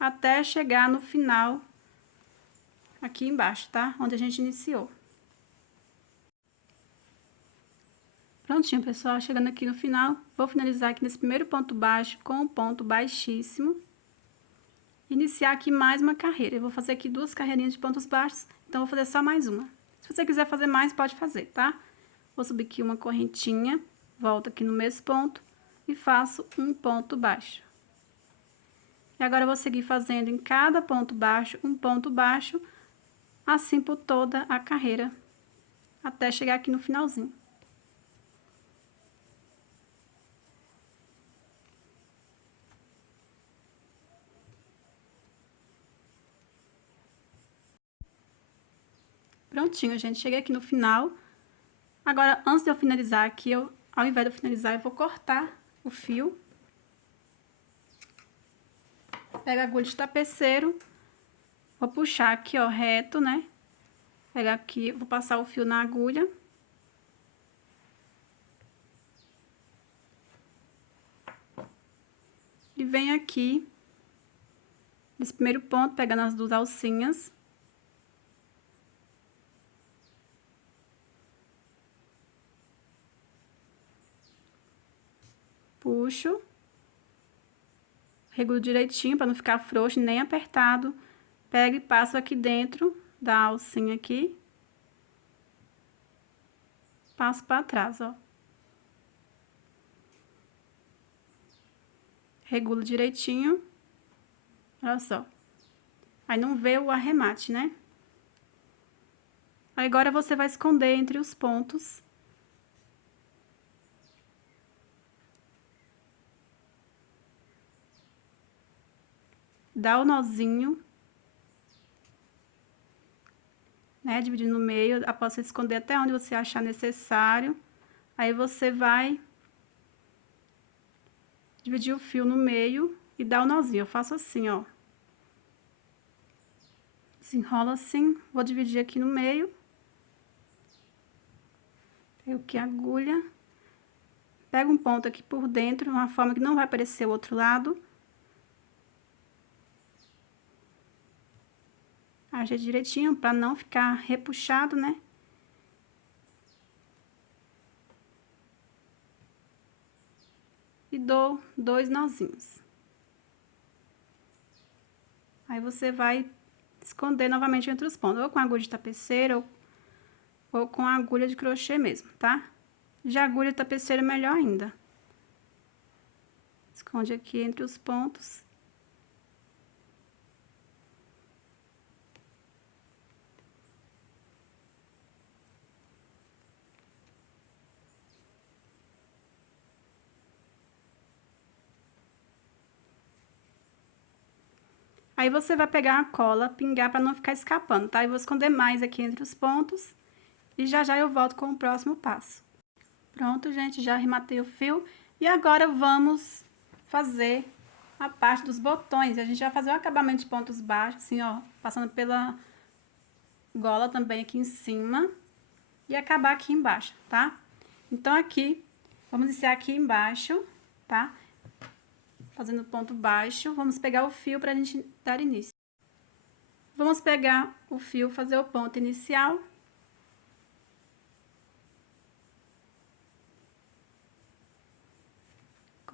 até chegar no final, aqui embaixo, tá? Onde a gente iniciou. Prontinho, pessoal, chegando aqui no final, vou finalizar aqui nesse primeiro ponto baixo com um ponto baixíssimo. Iniciar aqui mais uma carreira. Eu vou fazer aqui 2 carreirinhas de pontos baixos, então vou fazer só mais uma. Se você quiser fazer mais, pode fazer, tá? Vou subir aqui uma correntinha, volto aqui no mesmo ponto e faço um ponto baixo. E agora, eu vou seguir fazendo em cada ponto baixo, um ponto baixo, assim por toda a carreira, até chegar aqui no finalzinho. Prontinho, gente, cheguei aqui no final. Agora, antes de eu finalizar aqui, ao invés de eu finalizar, eu vou cortar o fio. Pega a agulha de tapeceiro, vou puxar aqui, ó, reto, né? Pegar aqui, vou passar o fio na agulha. E venho aqui, nesse primeiro ponto, pegando as 2 alcinhas. Puxo. Regulo direitinho, para não ficar frouxo nem apertado. Pego e passo aqui dentro da alcinha aqui. Passo para trás, ó. Regulo direitinho. Olha só. Aí não vê o arremate, né? Agora, você vai esconder entre os pontos. Dá o nozinho. Né? Dividir no meio, após você esconder até onde você achar necessário. Aí, você vai dividir o fio no meio e dar o nozinho. Eu faço assim, ó. Desenrola assim, vou dividir aqui no meio. Pego aqui a agulha. Pego um ponto aqui por dentro, de uma forma que não vai aparecer o outro lado. Ajeito direitinho, pra não ficar repuxado, né? E dou 2 nozinhos. Aí, você vai esconder novamente entre os pontos, ou com agulha de tapeceiro, ou com agulha de crochê mesmo, tá? De agulha de tapeceiro é melhor ainda. Esconde aqui entre os pontos. Aí, você vai pegar a cola, pingar para não ficar escapando, tá? Eu vou esconder mais aqui entre os pontos. E já já eu volto com o próximo passo. Pronto, gente, já arrematei o fio. E agora, vamos fazer a parte dos botões. A gente vai fazer um acabamento de pontos baixos, assim, ó. Passando pela gola também aqui em cima. E acabar aqui embaixo, tá? Então, aqui, vamos iniciar aqui embaixo, tá? Fazendo ponto baixo, vamos pegar o fio pra gente dar início. Vamos pegar o fio, fazer o ponto inicial.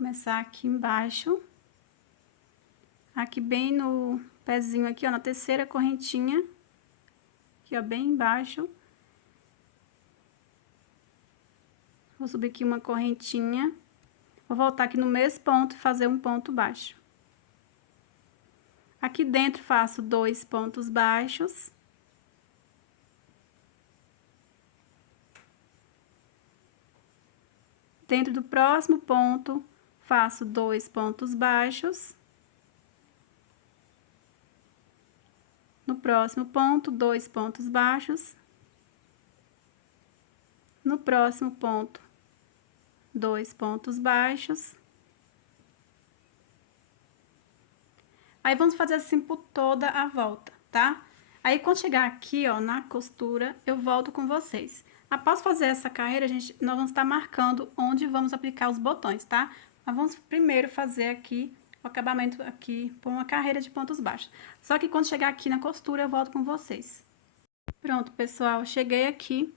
começar aqui embaixo. Aqui bem no pezinho aqui, ó, na terceira correntinha. Aqui, ó, bem embaixo. Vou subir aqui uma correntinha. Vou voltar aqui no mesmo ponto e fazer um ponto baixo. Aqui dentro faço 2 pontos baixos. Dentro do próximo ponto, faço 2 pontos baixos. No próximo ponto, 2 pontos baixos. No próximo ponto, 2 pontos baixos. Aí, vamos fazer assim por toda a volta, tá? Aí, quando chegar aqui, ó, na costura, eu volto com vocês. Após fazer essa carreira, nós vamos estar marcando onde vamos aplicar os botões, tá? Mas vamos primeiro fazer aqui o acabamento aqui por uma carreira de pontos baixos. Só que quando chegar aqui na costura, eu volto com vocês. Pronto, pessoal, cheguei aqui,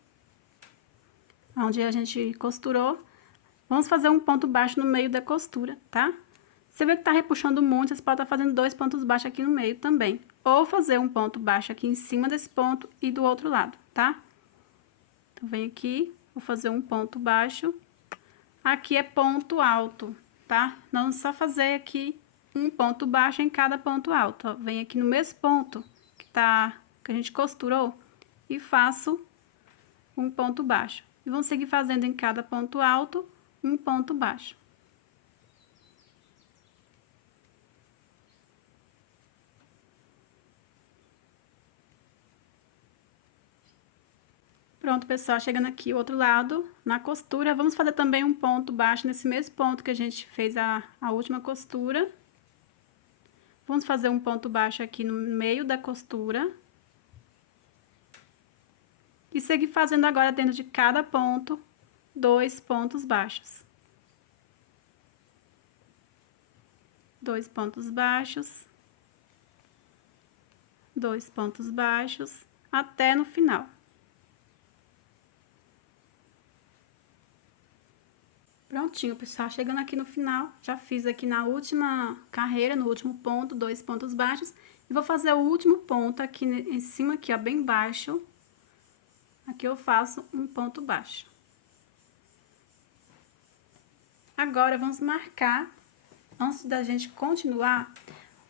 onde a gente costurou. Vamos fazer um ponto baixo no meio da costura, tá? Você vê que tá repuxando muito, você pode estar fazendo 2 pontos baixos aqui no meio também. Ou fazer um ponto baixo aqui em cima desse ponto e do outro lado, tá? Então, vem aqui, vou fazer um ponto baixo. Aqui é ponto alto, tá? Nós vamos só fazer aqui um ponto baixo em cada ponto alto, ó. Vem aqui no mesmo ponto que a gente costurou e faço um ponto baixo. E vamos seguir fazendo em cada ponto alto um ponto baixo. Pronto, pessoal, chegando aqui o outro lado, na costura, vamos fazer também um ponto baixo nesse mesmo ponto que a gente fez a última costura. Vamos fazer um ponto baixo aqui no meio da costura. E seguir fazendo agora dentro de cada ponto, 2 pontos baixos. 2 pontos baixos. 2 pontos baixos, até no final. Prontinho, pessoal, chegando aqui no final, já fiz aqui na última carreira, no último ponto, 2 pontos baixos. E vou fazer o último ponto aqui em cima, aqui, ó, bem baixo. Aqui eu faço um ponto baixo. Agora, vamos marcar, antes da gente continuar,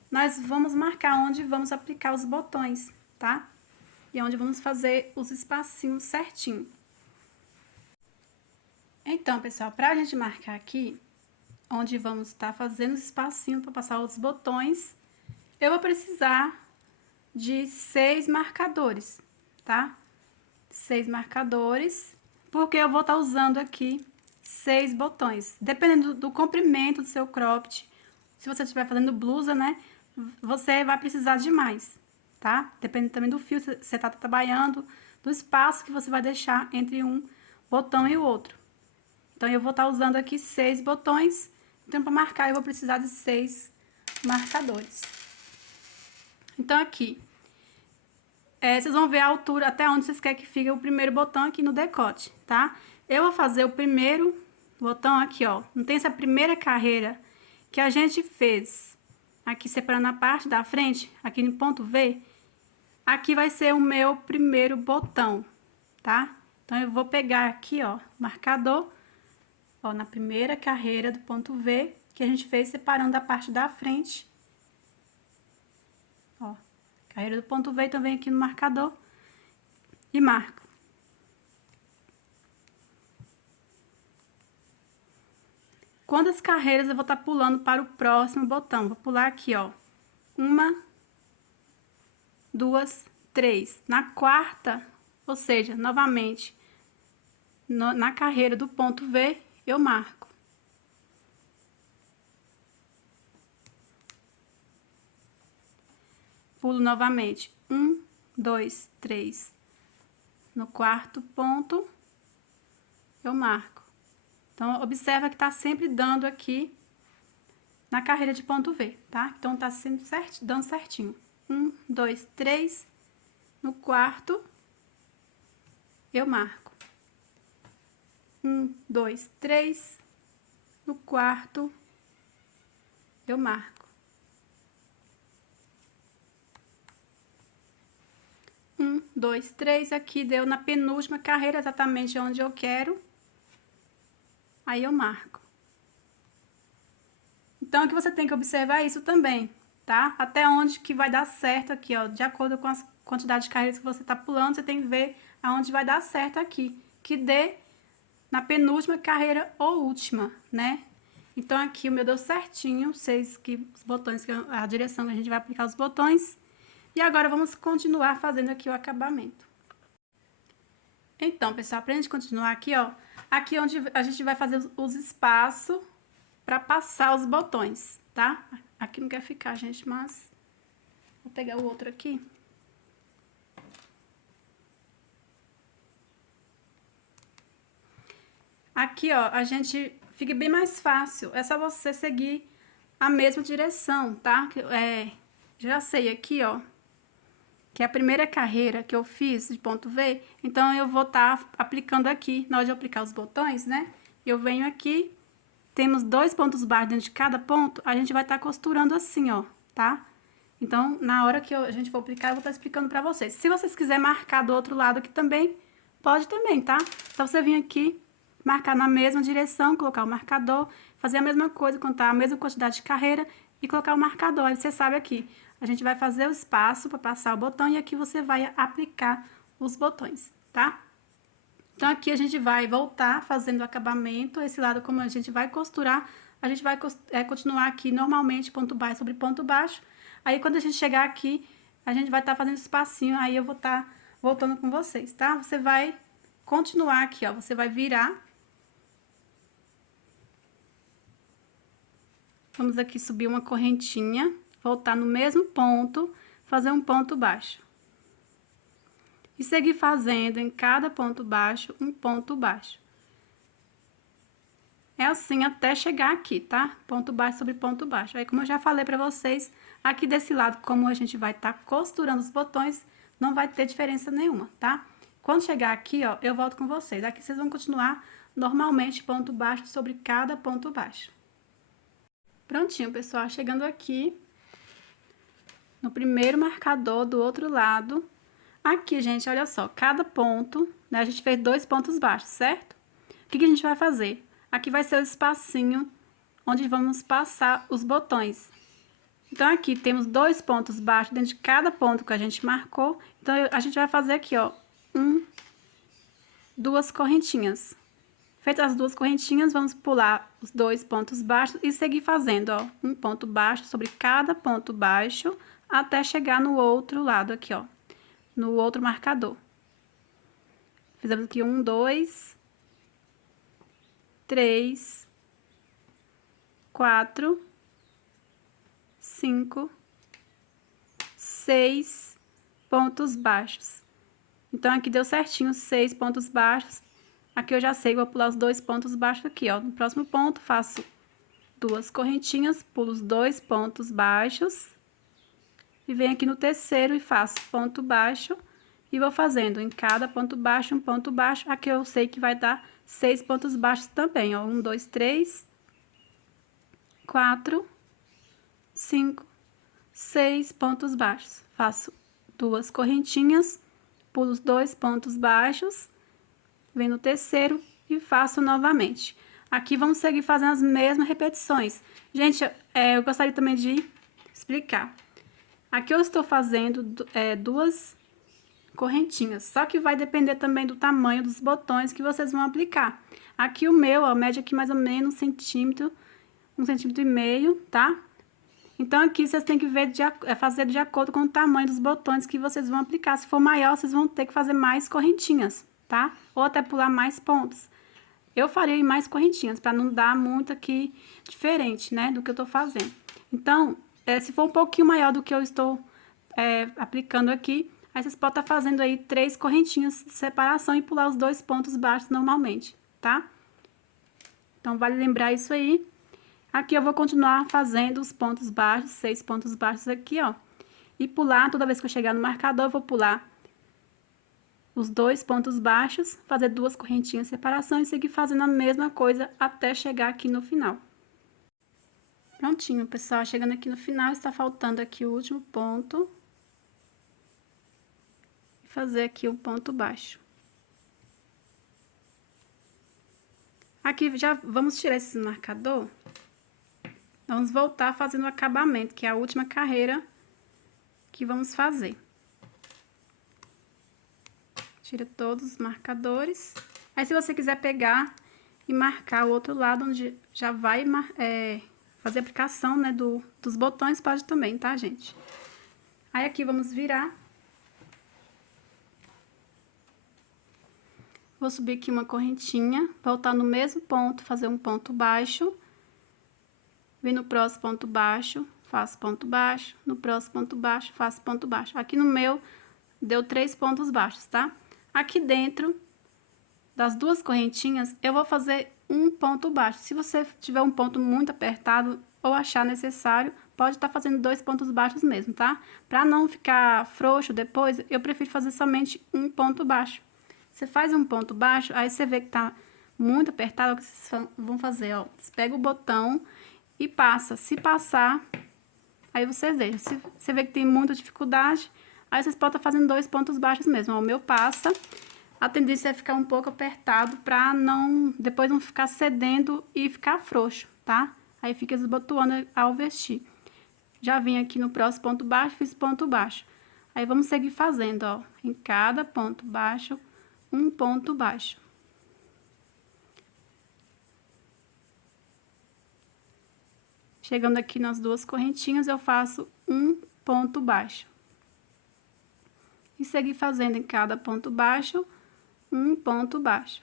nós vamos marcar onde vamos aplicar os botões, tá? E onde vamos fazer os espacinhos certinho. Então, pessoal, pra gente marcar aqui, onde vamos estar fazendo os espacinhos para passar os botões, eu vou precisar de 6 marcadores, tá? 6 marcadores, porque eu vou estar usando aqui 6 botões. Dependendo do comprimento do seu cropped, se você estiver fazendo blusa, né, você vai precisar de mais, tá? Dependendo também do fio que você tá trabalhando, do espaço que você vai deixar entre um botão e o outro. Então, eu vou estar usando aqui 6 botões. Então, para marcar, eu vou precisar de 6 marcadores. Então, aqui, vocês vão ver a altura até onde vocês querem que fique o primeiro botão aqui no decote, tá? Eu vou fazer o primeiro botão aqui, ó. Não tem essa primeira carreira que a gente fez aqui, separando a parte da frente, aqui no ponto V. Aqui vai ser o meu primeiro botão, tá? Então, eu vou pegar aqui, ó, marcador, ó, na primeira carreira do ponto V, que a gente fez separando a parte da frente. Ó, carreira do ponto V, então vem aqui no marcador e marco. Quantas carreiras eu vou estar pulando para o próximo botão? Vou pular aqui, ó, 1, 2, 3. Na quarta, ou seja, novamente, na carreira do ponto V, eu marco. Pulo novamente, 1, 2, 3. No quarto ponto, eu marco. Então, observa que tá sempre dando aqui na carreira de ponto V, tá? Então, tá sendo dando certinho. 1, 2, 3. No quarto, eu marco. 1, 2, 3. No quarto, eu marco. 1, 2, 3, aqui deu na penúltima carreira, exatamente onde eu quero. Aí eu marco. Então, aqui você tem que observar isso também, tá? Até onde que vai dar certo aqui, ó. De acordo com a quantidade de carreiras que você tá pulando, você tem que ver aonde vai dar certo aqui. Que dê na penúltima carreira ou última, né? Então, aqui o meu deu certinho, os botões, a direção que a gente vai aplicar os botões. E agora, vamos continuar fazendo aqui o acabamento. Então, pessoal, pra gente continuar aqui, ó, aqui onde a gente vai fazer os espaços pra passar os botões, tá? Aqui não quer ficar, gente, mas vou pegar o outro aqui. Aqui, ó, a gente fica bem mais fácil, é só você seguir a mesma direção, tá? Já sei aqui, ó, que é a primeira carreira que eu fiz de ponto V, então eu vou estar aplicando aqui, na hora de aplicar os botões, né? Eu venho aqui, temos 2 pontos baixos dentro de cada ponto, a gente vai estar costurando assim, ó, tá? Então, na hora que a gente for aplicar, eu vou estar explicando pra vocês. Se vocês quiserem marcar do outro lado aqui também, pode também, tá? Então, você vir aqui, marcar na mesma direção, colocar o marcador, fazer a mesma coisa, contar a mesma quantidade de carreira e colocar o marcador. Aí você sabe aqui, a gente vai fazer o espaço para passar o botão e aqui você vai aplicar os botões, tá? Então, aqui a gente vai voltar fazendo o acabamento, esse lado como a gente vai costurar, a gente vai continuar aqui normalmente, ponto baixo sobre ponto baixo. Aí, quando a gente chegar aqui, a gente vai estar fazendo espacinho, aí eu vou estar voltando com vocês, tá? Você vai continuar aqui, ó, você vai virar. Vamos aqui subir uma correntinha, voltar no mesmo ponto, fazer um ponto baixo. E seguir fazendo em cada ponto baixo, um ponto baixo. É assim até chegar aqui, tá? Ponto baixo sobre ponto baixo. Aí, como eu já falei pra vocês, aqui desse lado, como a gente vai estar costurando os botões, não vai ter diferença nenhuma, tá? Quando chegar aqui, ó, eu volto com vocês. Aqui vocês vão continuar normalmente ponto baixo sobre cada ponto baixo. Prontinho, pessoal. Chegando aqui, no primeiro marcador do outro lado. Aqui, gente, olha só, cada ponto, né, a gente fez 2 pontos baixos, certo? O que a gente vai fazer? Aqui vai ser o espacinho onde vamos passar os botões. Então, aqui temos 2 pontos baixos dentro de cada ponto que a gente marcou. Então, a gente vai fazer aqui, ó, 2 correntinhas. Feitas as 2 correntinhas, vamos pular os 2 pontos baixos e seguir fazendo, ó, um ponto baixo sobre cada ponto baixo até chegar no outro lado aqui, ó. No outro marcador. Fizemos aqui 1, 2, 3, 4, 5, 6 pontos baixos. Então, aqui deu certinho 6 pontos baixos. Aqui eu já sei, vou pular os 2 pontos baixos aqui, ó. No próximo ponto, faço 2 correntinhas, pulo os 2 pontos baixos. E venho aqui no terceiro e faço ponto baixo. E vou fazendo em cada ponto baixo, um ponto baixo. Aqui eu sei que vai dar 6 pontos baixos também, ó. 1, 2, 3, 4, 5, 6 pontos baixos. Faço 2 correntinhas, pulo os 2 pontos baixos, venho no terceiro e faço novamente. Aqui vamos seguir fazendo as mesmas repetições. Gente, eu gostaria também de explicar. Aqui eu estou fazendo 2 correntinhas, só que vai depender também do tamanho dos botões que vocês vão aplicar. Aqui o meu, ó, mede aqui mais ou menos 1 centímetro, 1,5 centímetros, tá? Então, aqui vocês têm que ver fazer de acordo com o tamanho dos botões que vocês vão aplicar. Se for maior, vocês vão ter que fazer mais correntinhas, tá? Ou até pular mais pontos. Eu farei mais correntinhas, para não dar muito aqui diferente, né, do que eu tô fazendo. Então, se for um pouquinho maior do que eu estou aplicando aqui, aí vocês podem estar fazendo aí 3 correntinhas de separação e pular os 2 pontos baixos normalmente, tá? Então, vale lembrar isso aí. Aqui eu vou continuar fazendo os pontos baixos, 6 pontos baixos aqui, ó. E pular, toda vez que eu chegar no marcador, eu vou pular os 2 pontos baixos, fazer 2 correntinhas de separação e seguir fazendo a mesma coisa até chegar aqui no final. Prontinho, pessoal, chegando aqui no final, está faltando aqui o último ponto. E fazer aqui o ponto baixo. Aqui já vamos tirar esse marcador. Vamos voltar fazendo o acabamento, que é a última carreira que vamos fazer. Tira todos os marcadores. Aí, se você quiser pegar e marcar o outro lado, onde já vai fazer a aplicação, né, dos botões, pode também, tá, gente? Aí, aqui vamos virar. Vou subir aqui uma correntinha, voltar no mesmo ponto, fazer um ponto baixo. Vir no próximo ponto baixo, faço ponto baixo. No próximo ponto baixo, faço ponto baixo. Aqui no meu, deu 3 pontos baixos, tá? Aqui dentro das duas correntinhas, eu vou fazer um ponto baixo. Se você tiver um ponto muito apertado ou achar necessário, pode estar fazendo 2 pontos baixos mesmo, tá? Pra não ficar frouxo depois, eu prefiro fazer somente um ponto baixo. Você faz um ponto baixo, aí você vê que tá muito apertado, o que vocês vão fazer, ó. Você pega o botão e passa. Se passar, aí vocês deixam. Se você vê que tem muita dificuldade, aí vocês podem estar fazendo 2 pontos baixos mesmo. Ó, o meu passa. A tendência é ficar um pouco apertado pra depois não ficar cedendo e ficar frouxo, tá? Aí fica desbotoando ao vestir. Já vim aqui no próximo ponto baixo, fiz ponto baixo. Aí vamos seguir fazendo, ó, em cada ponto baixo, um ponto baixo. Chegando aqui nas duas correntinhas, eu faço um ponto baixo. E seguir fazendo em cada ponto baixo, um ponto baixo.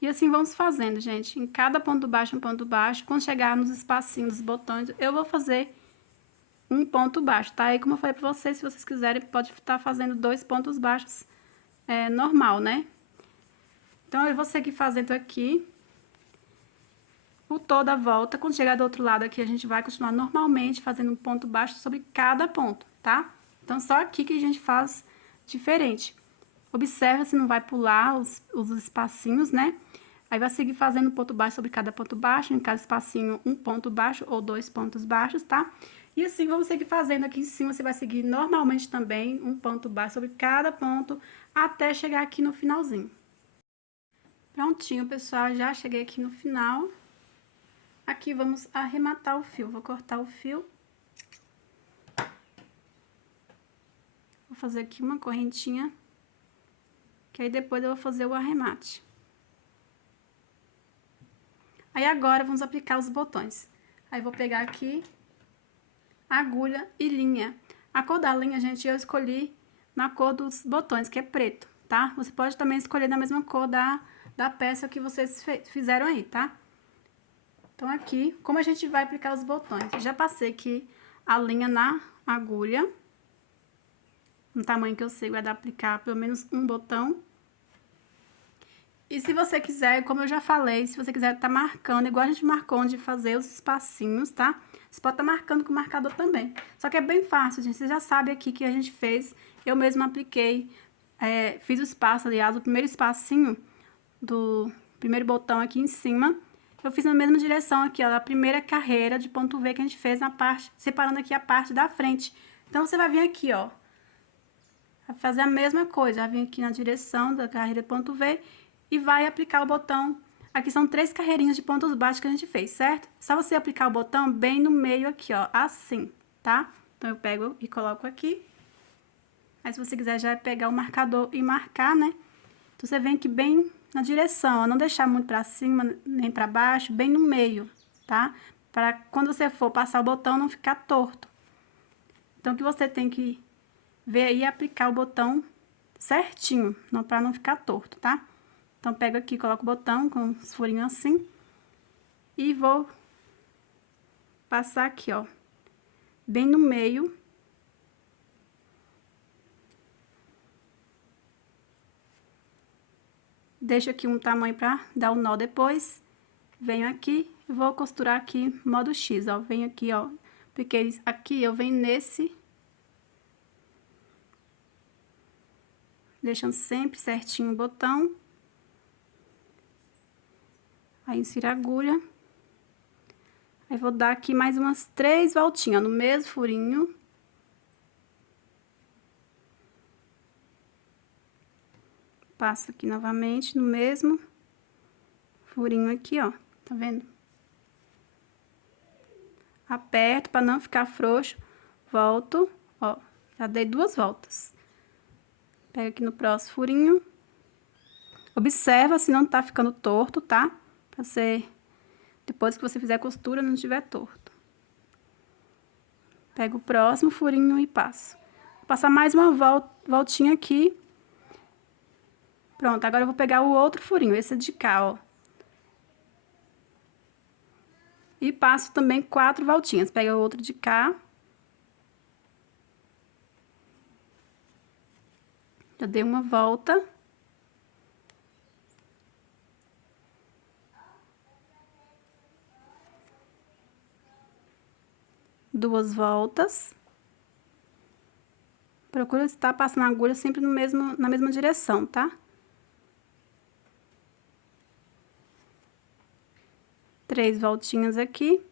E assim vamos fazendo, gente. Em cada ponto baixo, um ponto baixo. Quando chegar nos espacinhos dos botões, eu vou fazer um ponto baixo, tá? Aí, como eu falei pra vocês, se vocês quiserem, pode estar fazendo 2 pontos baixos, normal, né? Então, eu vou seguir fazendo aqui por toda a volta. Quando chegar do outro lado aqui, a gente vai continuar normalmente fazendo um ponto baixo sobre cada ponto, tá? Então, só aqui que a gente faz diferente. Observa se não vai pular os espacinhos, né? Aí, vai seguir fazendo ponto baixo sobre cada ponto baixo, em cada espacinho um ponto baixo ou 2 pontos baixos, tá? E assim, vamos seguir fazendo aqui em cima, você vai seguir normalmente também um ponto baixo sobre cada ponto, até chegar aqui no finalzinho. Prontinho, pessoal, já cheguei aqui no final. Aqui vamos arrematar o fio, vou cortar o fio. Vou fazer aqui uma correntinha, que aí depois eu vou fazer o arremate. Aí agora vamos aplicar os botões. Aí vou pegar aqui agulha e linha. A cor da linha, gente, eu escolhi na cor dos botões, que é preto, tá? Você pode também escolher na mesma cor da peça que vocês fizeram aí, tá? Então, aqui, como a gente vai aplicar os botões? Eu já passei aqui a linha na agulha, no tamanho que eu sei, vai dar pra aplicar pelo menos um botão. E se você quiser, como eu já falei, se você quiser tá marcando, igual a gente marcou onde fazer os espacinhos, tá? Você pode tá marcando com o marcador também. Só que é bem fácil, gente. Você já sabe aqui que a gente fez, eu mesma apliquei, fiz o espaço, aliás, o primeiro espacinho do primeiro botão aqui em cima. Eu fiz na mesma direção aqui, ó, a primeira carreira de ponto V que a gente fez na parte, separando aqui a parte da frente. Então, você vai vir aqui, ó, vai fazer a mesma coisa, vai vir aqui na direção da carreira de ponto V e vai aplicar o botão. Aqui são 3 carreirinhas de pontos baixos que a gente fez, certo? Só você aplicar o botão bem no meio aqui, ó, assim, tá? Então, eu pego e coloco aqui. Aí, se você quiser já pegar o marcador e marcar, né? Então, você vem aqui bem na direção, ó, não deixar muito pra cima nem pra baixo, bem no meio, tá? Pra quando você for passar o botão não ficar torto. Então, o que você tem que ver aí é aplicar o botão certinho, não, pra não ficar torto, tá? Então, pego aqui, coloco o botão com os furinhos assim. E vou passar aqui, ó, bem no meio. Deixo aqui um tamanho pra dar o nó depois. Venho aqui e vou costurar aqui modo X, ó. Venho aqui, ó, porque aqui eu venho nesse deixando sempre certinho o botão. Aí, insiro a agulha. Aí, vou dar aqui mais umas 3 voltinhas no mesmo furinho. Passo aqui novamente no mesmo furinho aqui, ó. Tá vendo? Aperto para não ficar frouxo. Volto, ó. Já dei 2 voltas. Pego aqui no próximo furinho. Observa se não tá ficando torto, tá? Pra ser... Depois que você fizer a costura, não estiver torto. Pego o próximo furinho e passo. Vou passar mais uma voltinha aqui. Pronto, agora eu vou pegar o outro furinho, esse de cá, ó. E passo também 4 voltinhas. Pega o outro de cá. Já dei uma volta. Duas voltas. Procura estar passando a agulha sempre na mesma direção, tá? 3 voltinhas aqui.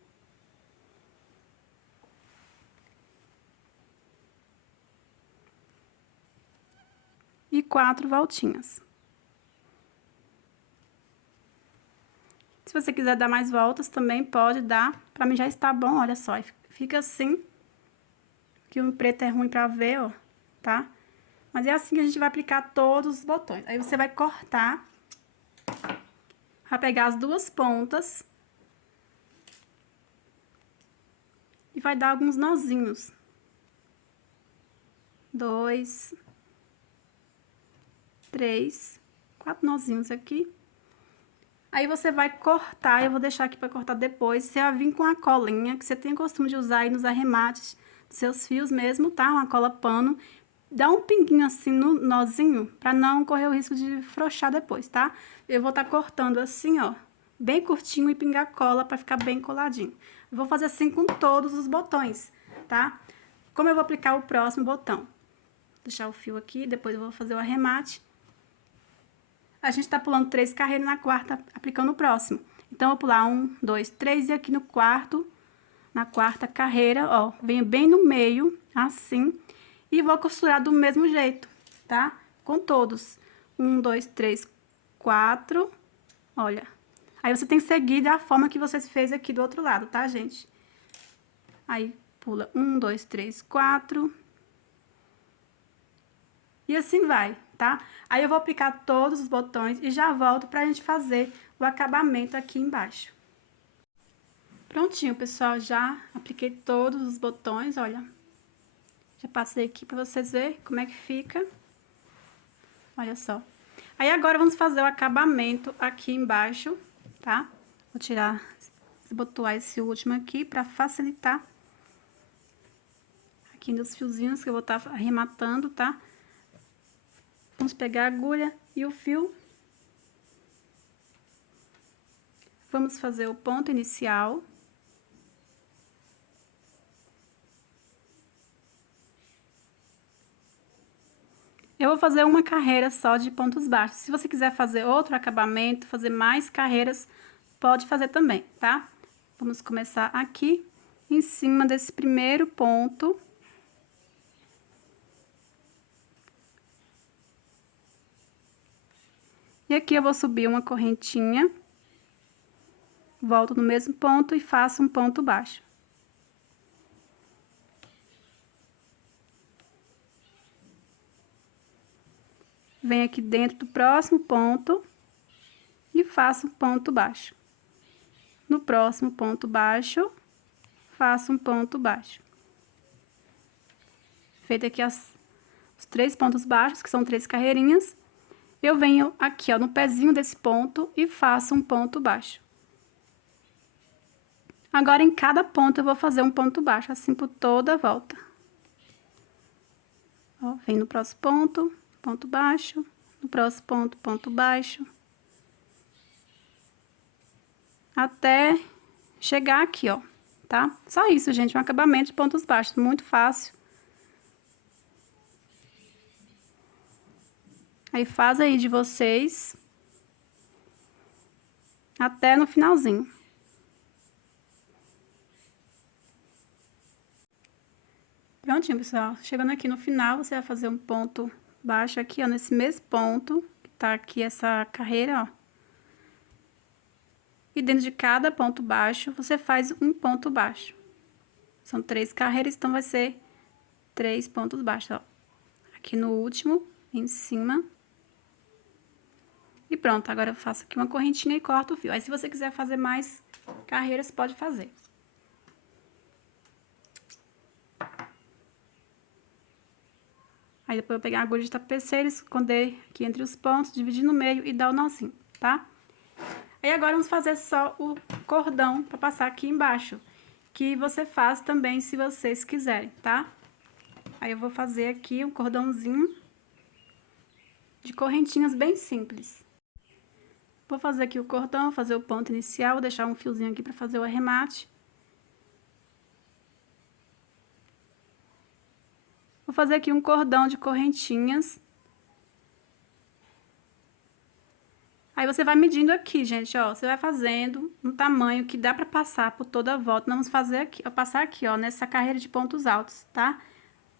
E 4 voltinhas. Se você quiser dar mais voltas, também pode dar. Pra mim já está bom, olha só. Fica assim. Que o preto é ruim pra ver, ó, tá? Mas é assim que a gente vai aplicar todos os botões. Aí você vai cortar. Vai pegar as 2 pontas. E vai dar alguns nozinhos. 2, 3, 4 nozinhos aqui. Aí você vai cortar, eu vou deixar aqui pra cortar depois. Você vai vir com a colinha, que você tem costume de usar aí nos arremates dos seus fios mesmo, tá? Uma cola pano. Dá um pinguinho assim no nozinho, pra não correr o risco de frouxar depois, tá? Eu vou tá cortando assim, ó, bem curtinho e pingar cola pra ficar bem coladinho. Eu vou fazer assim com todos os botões, tá? Como eu vou aplicar o próximo botão? Vou deixar o fio aqui, depois eu vou fazer o arremate. A gente tá pulando 3 carreiras na quarta, aplicando o próximo. Então, eu vou pular 1, 2, 3 e aqui no quarto, na quarta carreira, ó, venho bem no meio, assim, e vou costurar do mesmo jeito, tá? Com todos. 1, 2, 3, 4, olha. Aí, você tem que seguir da forma que você fez aqui do outro lado, tá, gente? Aí, pula 1, 2, 3, 4. E assim vai, tá? Aí eu vou aplicar todos os botões e já volto pra gente fazer o acabamento aqui embaixo. Prontinho, pessoal, já apliquei todos os botões, olha. Já passei aqui pra vocês verem como é que fica. Olha só. Aí agora vamos fazer o acabamento aqui embaixo, tá? Vou tirar, desbotoar esse último aqui pra facilitar. Aqui nos fiozinhos que eu vou estar arrematando, tá? Vamos pegar a agulha e o fio. Vamos fazer o ponto inicial. Eu vou fazer uma carreira só de pontos baixos. Se você quiser fazer outro acabamento, fazer mais carreiras, pode fazer também, tá? Vamos começar aqui, em cima desse primeiro ponto. E aqui eu vou subir uma correntinha, volto no mesmo ponto e faço um ponto baixo. Venho aqui dentro do próximo ponto e faço um ponto baixo. No próximo ponto baixo, faço um ponto baixo. Feito aqui os 3 pontos baixos, que são 3 carreirinhas, eu venho aqui, ó, no pezinho desse ponto e faço um ponto baixo. Agora, em cada ponto, eu vou fazer um ponto baixo, assim por toda a volta. Ó, vem no próximo ponto, ponto baixo, no próximo ponto, ponto baixo. Até chegar aqui, ó, tá? Só isso, gente, um acabamento de pontos baixos, muito fácil. Aí faz aí de vocês até no finalzinho. Prontinho, pessoal. Chegando aqui no final, você vai fazer um ponto baixo aqui, ó, nesse mesmo ponto que tá aqui essa carreira, ó. E dentro de cada ponto baixo, você faz um ponto baixo. São 3 carreiras, então vai ser 3 pontos baixos, ó. Aqui no último, em cima. E pronto, agora eu faço aqui uma correntinha e corto o fio. Aí, se você quiser fazer mais carreiras, pode fazer. Aí, depois eu pegar a agulha de tapeceira, esconder aqui entre os pontos, dividir no meio e dar o nozinho, tá? Aí, agora vamos fazer só o cordão pra passar aqui embaixo, que você faz também se vocês quiserem, tá? Aí, eu vou fazer aqui um cordãozinho de correntinhas bem simples. Vou fazer aqui o cordão, fazer o ponto inicial, vou deixar um fiozinho aqui pra fazer o arremate. Vou fazer aqui um cordão de correntinhas. Aí, você vai medindo aqui, gente, ó. Você vai fazendo um tamanho que dá pra passar por toda a volta. Nós vamos fazer aqui, ó, passar aqui, ó, nessa carreira de pontos altos, tá?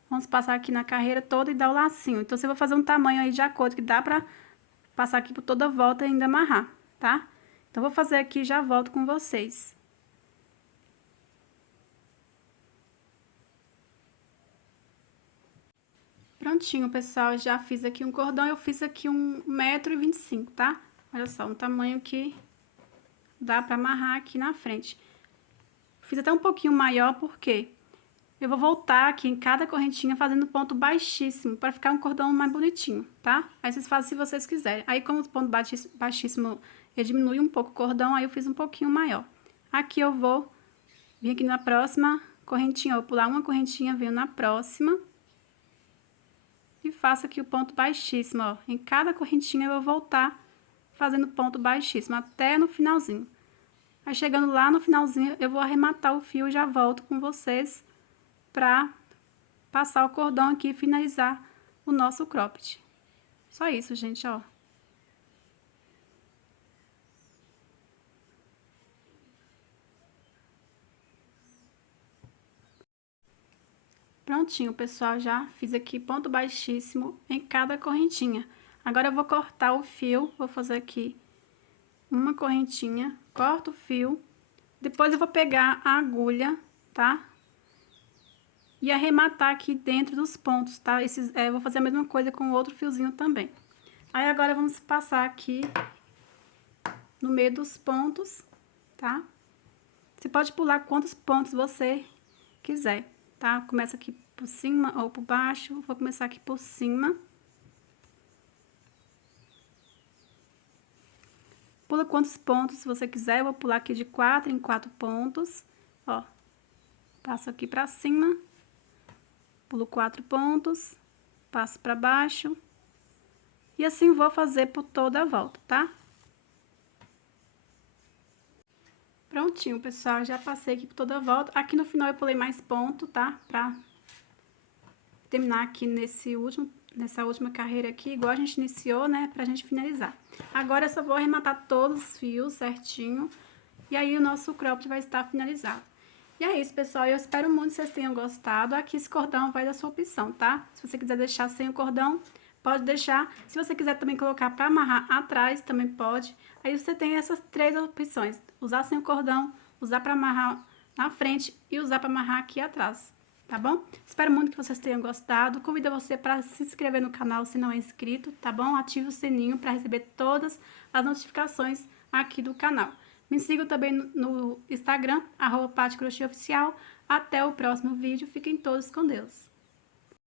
Vamos passar aqui na carreira toda e dar o lacinho. Então, você vai fazer um tamanho aí de acordo que dá pra passar aqui por toda a volta e ainda amarrar, tá? Então, vou fazer aqui e já volto com vocês. Prontinho, pessoal, já fiz aqui um cordão, eu fiz aqui 1,25 m, tá? Olha só, um tamanho que dá pra amarrar aqui na frente. Fiz até um pouquinho maior, porque eu vou voltar aqui em cada correntinha fazendo ponto baixíssimo, pra ficar um cordão mais bonitinho, tá? Aí vocês fazem se vocês quiserem. Aí, como o ponto baixíssimo, ele diminui um pouco o cordão, aí eu fiz um pouquinho maior. Aqui eu vou vir aqui na próxima correntinha, eu vou pular uma correntinha, venho na próxima. E faço aqui o ponto baixíssimo, ó. Em cada correntinha eu vou voltar fazendo ponto baixíssimo até no finalzinho. Aí, chegando lá no finalzinho, eu vou arrematar o fio e já volto com vocês pra passar o cordão aqui e finalizar o nosso cropped. Só isso, gente, ó. Prontinho, pessoal, já fiz aqui ponto baixíssimo em cada correntinha. Agora, eu vou cortar o fio, vou fazer aqui uma correntinha, corto o fio, depois eu vou pegar a agulha, tá? E arrematar aqui dentro dos pontos, tá? Eu vou fazer a mesma coisa com o outro fiozinho também. Aí, agora, vamos passar aqui no meio dos pontos, tá? Você pode pular quantos pontos você quiser, tá? Começa aqui por cima ou por baixo, vou começar aqui por cima. Pula quantos pontos você quiser, eu vou pular aqui de 4 em 4 pontos, ó. Passo aqui pra cima, pulo 4 pontos, passo pra baixo. E assim vou fazer por toda a volta, tá? Prontinho, pessoal, já passei aqui por toda a volta. Aqui no final eu pulei mais ponto, tá? Pra terminar aqui nessa última carreira aqui, igual a gente iniciou, né? Pra gente finalizar. Agora eu só vou arrematar todos os fios certinho. E aí o nosso cropped vai estar finalizado. E é isso, pessoal. Eu espero muito que vocês tenham gostado. Aqui esse cordão vai da sua opção, tá? Se você quiser deixar sem o cordão, pode deixar. Se você quiser também colocar pra amarrar atrás, também pode. Aí você tem essas 3 opções. Usar sem o cordão, usar pra amarrar na frente e usar pra amarrar aqui atrás, tá bom? Espero muito que vocês tenham gostado. Convido você para se inscrever no canal se não é inscrito, tá bom? Ative o sininho para receber todas as notificações aqui do canal. Me sigam também no Instagram, @PatiCrochêOficial. Até o próximo vídeo. Fiquem todos com Deus.